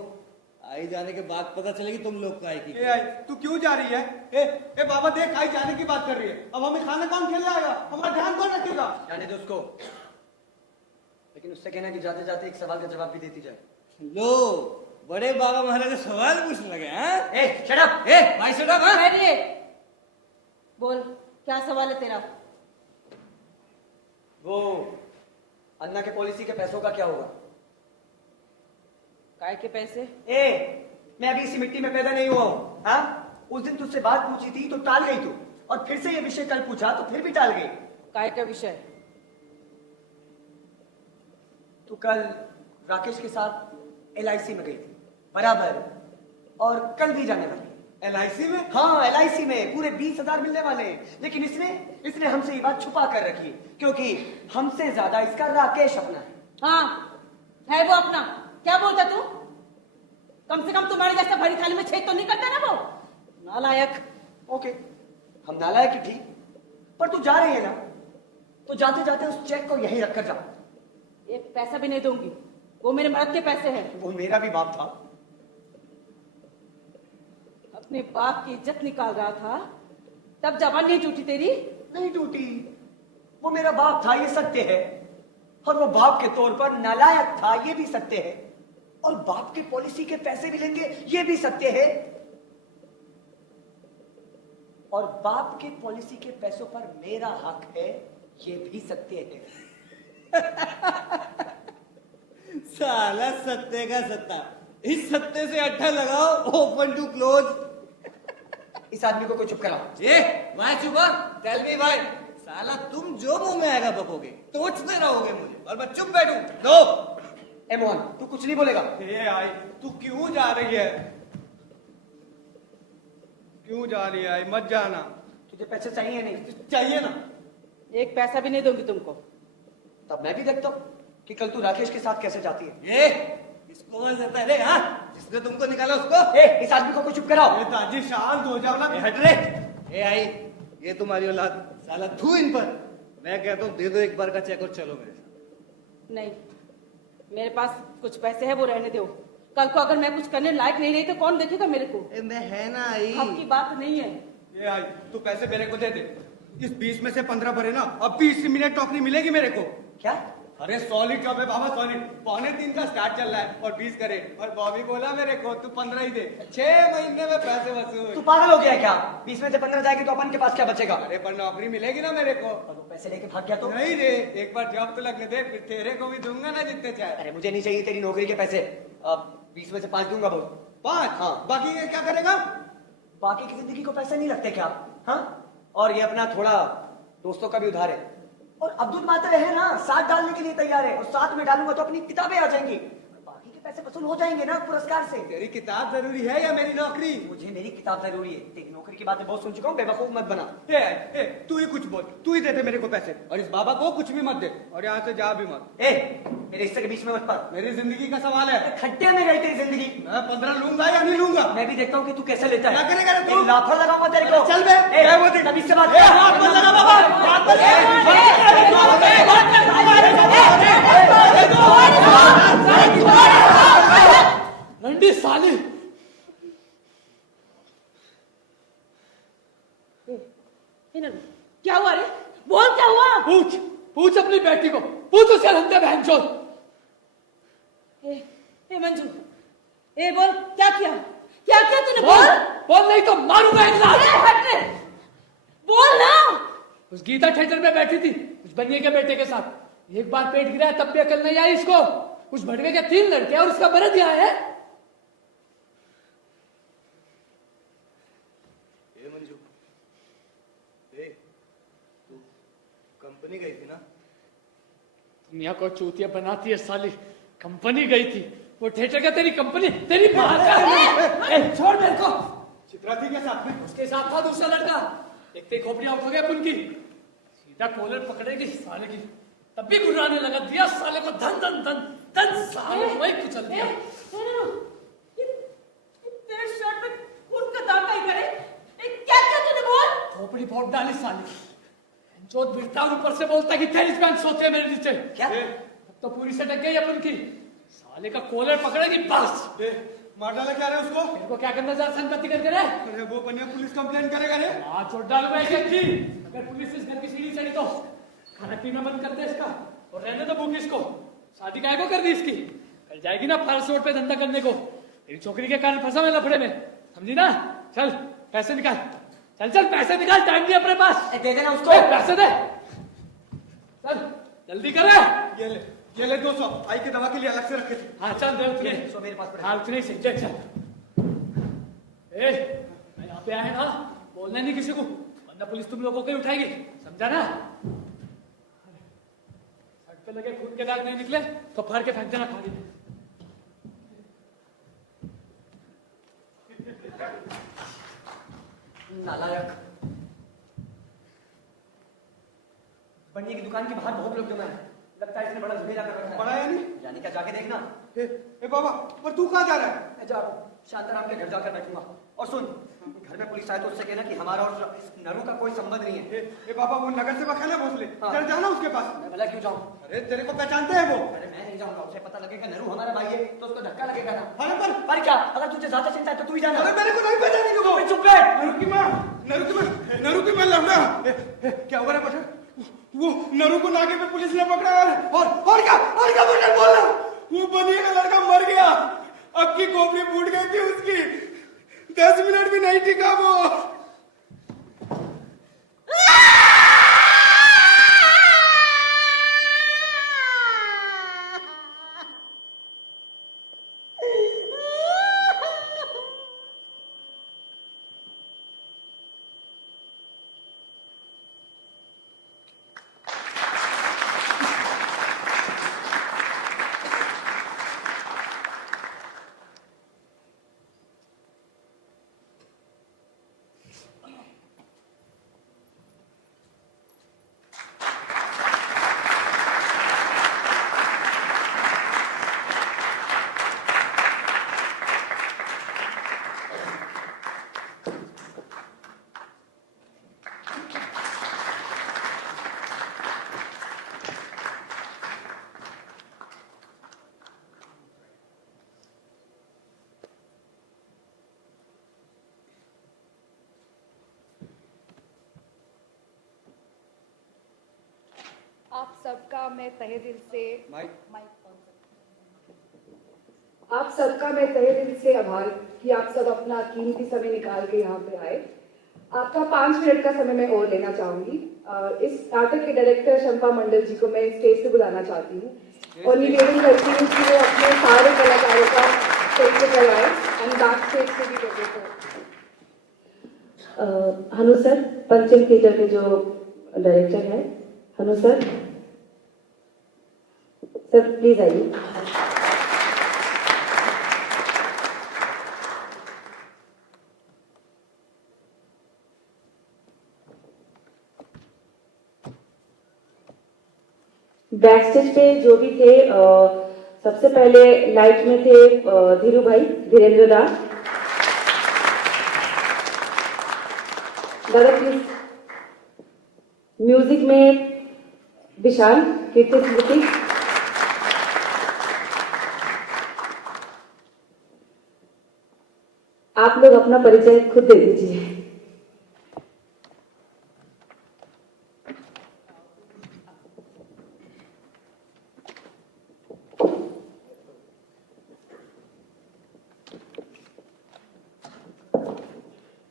आई जाने के बाद पता चलेगी तुम लोग को आई की। ए आई, तू क्यों जा रही है? ए बाबा देख, आई जाने की बात कर रही है, अब हमें खाना कौन खिलाएगा, हमारा ध्यान कौन रखेगा? जाने दो उसको, लेकिन उससे कहना कि जाते जाते एक सवाल का जवाब भी देती जाए। लो, बड़े बाबा महाराज सवाल पूछने लगे। हाँ, ए शट अप, ए भाई शट अप। हाँ, पहले बोल, क्या सवाल है तेरा? वो अन्ना के पॉलिसी के पैसों का क्या होगा? काय के पैसे? ए, मैं अभी इसी मिट्टी में पैदा नहीं हुआ हूँ। हाँ, उस दिन तुझसे बात पूछी थी तो टाल गई तू, और फिर से ये विषय कल पूछा तो फिर भी टाल गई। काय का विषय? तू कल राकेश के साथ LIC में गई थी, बराबर, और कल भी जाने वाली। LIC में? हाँ, LIC में पूरे 20,000 मिलने वाले हैं, लेकिन इसने हमसे ये बात छुपा कर रखी, क्योंकि हमसे ज्यादा इसका राकेश अपना है। हाँ, है वो अपना। क्या बोलता तू? कम से कम तुम्हारे जैसा भरी थाली में छेद तो नहीं करता ना वो, नालायक। ओके, हम नालायक ही ठीक, पर तू जा रही है ना, तो जाते जाते उस चेक को यहीं रखकर जा। एक पैसा भी नहीं दूंगी, वो मेरे मर्द के पैसे हैं। वो मेरा भी बाप था। अपने बाप की इज्जत निकाल रहा था, तब जबान नहीं टूटी तेरी? नहीं टूटी, वो मेरा बाप था, ये सत्य है, और वो बाप के तौर पर नालायक था, ये भी सत्य है, और बाप के पॉलिसी के पैसे भी लेंगे, ये भी सत्य है, और बाप के पॉलिसी के पैसों पर मेरा हक है, ये भी सत्य है। साला सत्य का सत्ता, इस सत्य से अट्ठा लगाओ, ओपन टू क्लोज। इस आदमी को कोई चुप कराओ। ये भाई चुप, टेल मी भाई, साला तुम जो मुंह में आएगा बकोगे, तोड़ते रहोगे मुझे, और मैं चुप बैठूं? नो। ए मोहन, तू कुछ नहीं बोलेगा? ए आई, तू क्यों जा रही है? क्यों जा रही है आई? मत जाना। तुझे पैसे चाहिए नहीं? चाहिए ना। एक पैसा भी नहीं दूंगी तुमको। तब मैं भी देखता हूँ कि कल तू राकेश के साथ कैसे जाती है। ये इसको बोल देता है रे? हाँ, जिसने तुमको निकाला उसको। ए, इस आदमी को कोई चुप कराओ। ए दादी शांत हो जाओ ना। हट रे। ए आई, ये तुम्हारी औलाद, साला थू इन पर। मैं कहता हूँ दे दो एक बार का चेक और चलो मेरे साथ। नहीं, मेरे पास कुछ पैसे है, वो रहने दो। कल को अगर मैं कुछ करने लायक नहीं रही तो कौन देखेगा मेरे को? ए, मैं है ना आई। अब की बात नहीं है। ये आई, तू पैसे मेरे को दे दे। इस 20 में से 15 भरे ना, अब 20 मिनट टोकरी मिलेगी मेरे को। क्या? अरे सॉलिड जॉब है बाबा, सॉलिड। 2:45 का स्टार्ट चल रहा है और 20 करे, और बॉबी बोला मेरे को तू 15 ही दे, 6 महीने में पैसे वसूल। तू पागल हो गया है क्या? 20 में से 15 जाएगी तो अपन के पास क्या बचेगा? अरे पर नौकरी मिलेगी ना मेरे को। और वो पैसे लेके भाग गया तो? नहीं रे, एक बार जॉब तो लगने दे, फिर तेरे को भी दूंगा ना जितने चाहे। अरे मुझे नहीं चाहिए तेरी नौकरी के पैसे। अब 20 में से 5 दूंगा बोल। 5? हाँ। बाकी ये क्या करेगा? बाकी की जिंदगी को पैसे नहीं लगते क्या? हाँ, और ये अपना थोड़ा दोस्तों का भी उधार है, और अब्दुल मात्र है ना, साथ डालने के लिए तैयार है, और साथ में डालूंगा तो अपनी किताबें आ जाएंगी, और बाकी के पैसे वसूल हो जाएंगे ना पुरस्कार से। तेरी किताब जरूरी है या मेरी नौकरी? मुझे मेरी किताब जरूरी है, तेरी नौकरी की बातें बहुत सुन चुका हूँ, बेवकूफ मत बना। तू ही कुछ बोल, तू ही दे दे मेरे को पैसे, और इस बाबा को कुछ भी मत दे, और यहाँ से जा भी मत। मेरे हिस्से के बीच में मत पड़। मेरी जिंदगी का सवाल है। खड्डे में गई तेरी जिंदगी। मैं 15 लूंगा या नहीं लूंगा? मैं भी देखता हूँ कि तू कैसे लेता है। क्या करेगा रे तू? एक लाफा लगाऊंगा तेरे को। चल बे। तभी से बात हाथ मत लगा बाबा, हाथ मत रंडी साली। क्या हुआ रे? बोल क्या हुआ? पूछ पूछ अपनी बेटी को, पूछ उसे लंदे बहनचोद। ए मंजू, बोल क्या किया? क्या किया तूने? बोल। बोल नहीं तो मारूंगा एक लात। हट रे, बोल ना। उस गीता थिएटर में बैठी थी उस बनिए के बेटे के साथ, एक बार पेट गिरा है तब भी अकल नहीं आई इसको। उस भड़वे के 3 लड़के और उसका मर्द यहाँ है। मंजू, तू कंपनी गई थी ना? दुनिया को चूतिया बनाती है साली। कंपनी गई थी, वो थिएटर का तेरी कंपनी, तेरी मां का। छोड़ मेरे को। चित्रा थी क्या साथ में? उसके साथ था दूसरा लड़का। देखते खोपड़ियां उठ गए उनकी, सीधा कॉलर पकड़ेगी साले की, तब भी गुर्राने लगा। दिया साले को धन धन धन धन, साले वही कुचल दिया। तेरे शर्ट में खून का दाग कहीं करे? क्या क्या तूने? बोल। खोपड़ी फोड़ डाली साले। चोट बिरता ऊपर से बोलता कि तेरी पैंट सोते मेरे नीचे। क्या? अब तो पूरी से टक गई अपन की। साले का कॉलर पकड़ेगी बस। मार डाला क्या रे उसको? मेरे को क्या करना चाहता संपत्ति करके रे? अरे वो बनिया पुलिस कंप्लेन करेगा रे। हाँ चोट डालूंगा एक एक की। अगर पुलिस इस घर की सीढ़ी चढ़ी तो खाना पीना बंद कर दे इसका, और रहने दो भूख इसको। शादी काय को कर दी इसकी, कल जाएगी ना फारस रोड पे धंधा करने को। तेरी छोकरी के कारण फंसा मैं लफड़े में, समझी ना? चल पैसे निकाल, चल चल पैसे निकाल, टाइम नहीं अपने पास। दे देना उसको। पैसे दे, चल जल्दी कर। ये ले 200 आई के दवा के लिए अलग से रखे थे। हाँ चल दे उतने। सो मेरे पास हाँ उतने ही सही, चल चल। मैं यहाँ पे आया ना, बोलना नहीं किसी को, वरना पुलिस तुम लोगों को ही उठाएगी, समझा ना? शर्ट पे लगे खून के दाग नहीं निकले तो फाड़ के फेंक देना खाली। नालायक। बनिए की दुकान के बाहर बहुत लोग जमा है, लगता है इसने बड़ा झमेला कर रखा है। पड़ा या नहीं? यानी क्या, जाके देखना। ए बाबा, पर तू कहाँ जा रहा है? मैं जा रहा हूँ, शांताराम के घर जाकर बैठूंगा। और सुन, घर में पुलिस आए तो उससे कहना कि हमारा और नरू का कोई संबंध नहीं है। ए बाबा, वो नगर सेवक है ना भोसले, हाँ। चल जाना उसके पास। मैं भला क्यों जाऊँ? अरे तेरे को पहचानते हैं वो। अरे मैं नहीं जाऊंगा, उसे पता लगेगा नरू हमारा भाई है तो उसको धक्का लगेगा ना। अरे पर क्या, अगर तुझे ज्यादा चिंता है तो तू ही जाना। अरे मेरे को नहीं पहचानेंगे वो। चुप रह। नरू की मैं लौंडा। क्या हुआ रे बटर? वो नरू को नाके पे पुलिस ने पकड़ा और क्या बटर बोल रहा? वो बनिए का लड़का मर गया, अब की खोपड़ी फूट गई थी उसकी, 10 मिनट भी नहीं टिका वो। आप सबका मैं तहे दिल से माइक। आप सबका मैं तहे दिल से आभार कि आप सब अपना कीमती समय निकाल के यहाँ पे आए। आपका 5 मिनट का समय मैं और लेना चाहूंगी। इस नाटक के डायरेक्टर शंपा मंडल जी को मैं स्टेज पे बुलाना चाहती हूँ और निवेदन करती हूँ कि वो अपने सारे कलाकारों का स्टेज पे करवाए एंड बैक स्टेज पे भी कर। हनु सर, पंचम थिएटर के जो डायरेक्टर है, हनु सर प्लीज आइए। बैक स्टेज पे जो भी थे सबसे पहले लाइट में थे धीरू भाई, धीरेन्द्र दा। दादा प्लीज। म्यूजिक में विशाल, कीर्ति स्मृति। आप लोग अपना परिचय खुद दे दीजिए।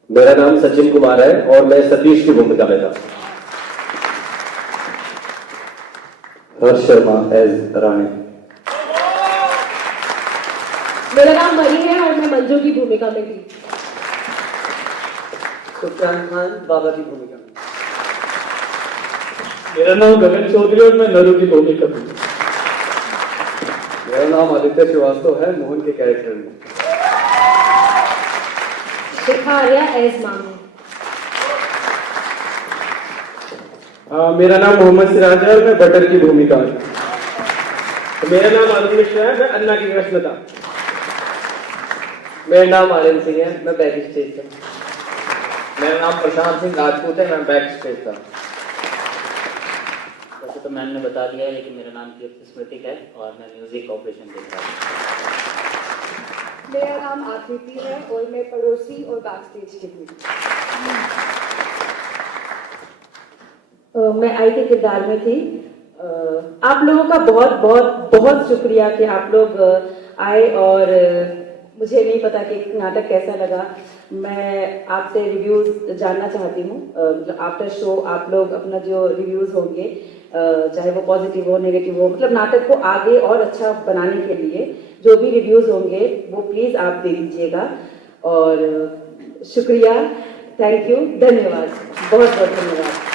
मेरा नाम सचिन कुमार है और मैं सतीश की भूमिका में था। हर्ष शर्मा एज राणे। मेरा नाम मरी है और मैं मंजू की भूमिका में थी। सुफियान खान बाबा की भूमिका में। मेरा नाम गगन चौधरी और मैं नरू की भूमिका में। मेरा नाम आदित्य श्रीवास्तव है, मोहन के कैरेक्टर में। शिखारिया एज मामू। मेरा नाम मोहम्मद सिराज है और मैं बटर की भूमिका में। मेरा नाम आनंद मिश्रा है, मैं अन्ना की कृष्णता। मेरा नाम आर्यन सिंह है, मैं बैक स्टेज था। मेरा नाम प्रशांत सिंह राजपूत है, मैं बैक स्टेज था। वैसे तो मैम ने बता दिया है, लेकिन मेरा नाम कीर्ति स्मृति है और मैं म्यूजिक ऑपरेशन देख रहा हूँ। मेरा नाम आकृति है और मैं पड़ोसी और बैक स्टेज की हूँ। मैं आई के किरदार में थी। आप लोगों का बहुत बहुत बहुत शुक्रिया कि आप लोग आए और मुझे नहीं पता कि नाटक कैसा लगा। मैं आपसे रिव्यूज जानना चाहती हूँ। आफ्टर शो आप लोग अपना जो रिव्यूज होंगे, चाहे वो पॉजिटिव हो नेगेटिव हो, मतलब नाटक को आगे और अच्छा बनाने के लिए जो भी रिव्यूज होंगे वो प्लीज आप दे दीजिएगा। और शुक्रिया, थैंक यू, धन्यवाद, बहुत बहुत धन्यवाद।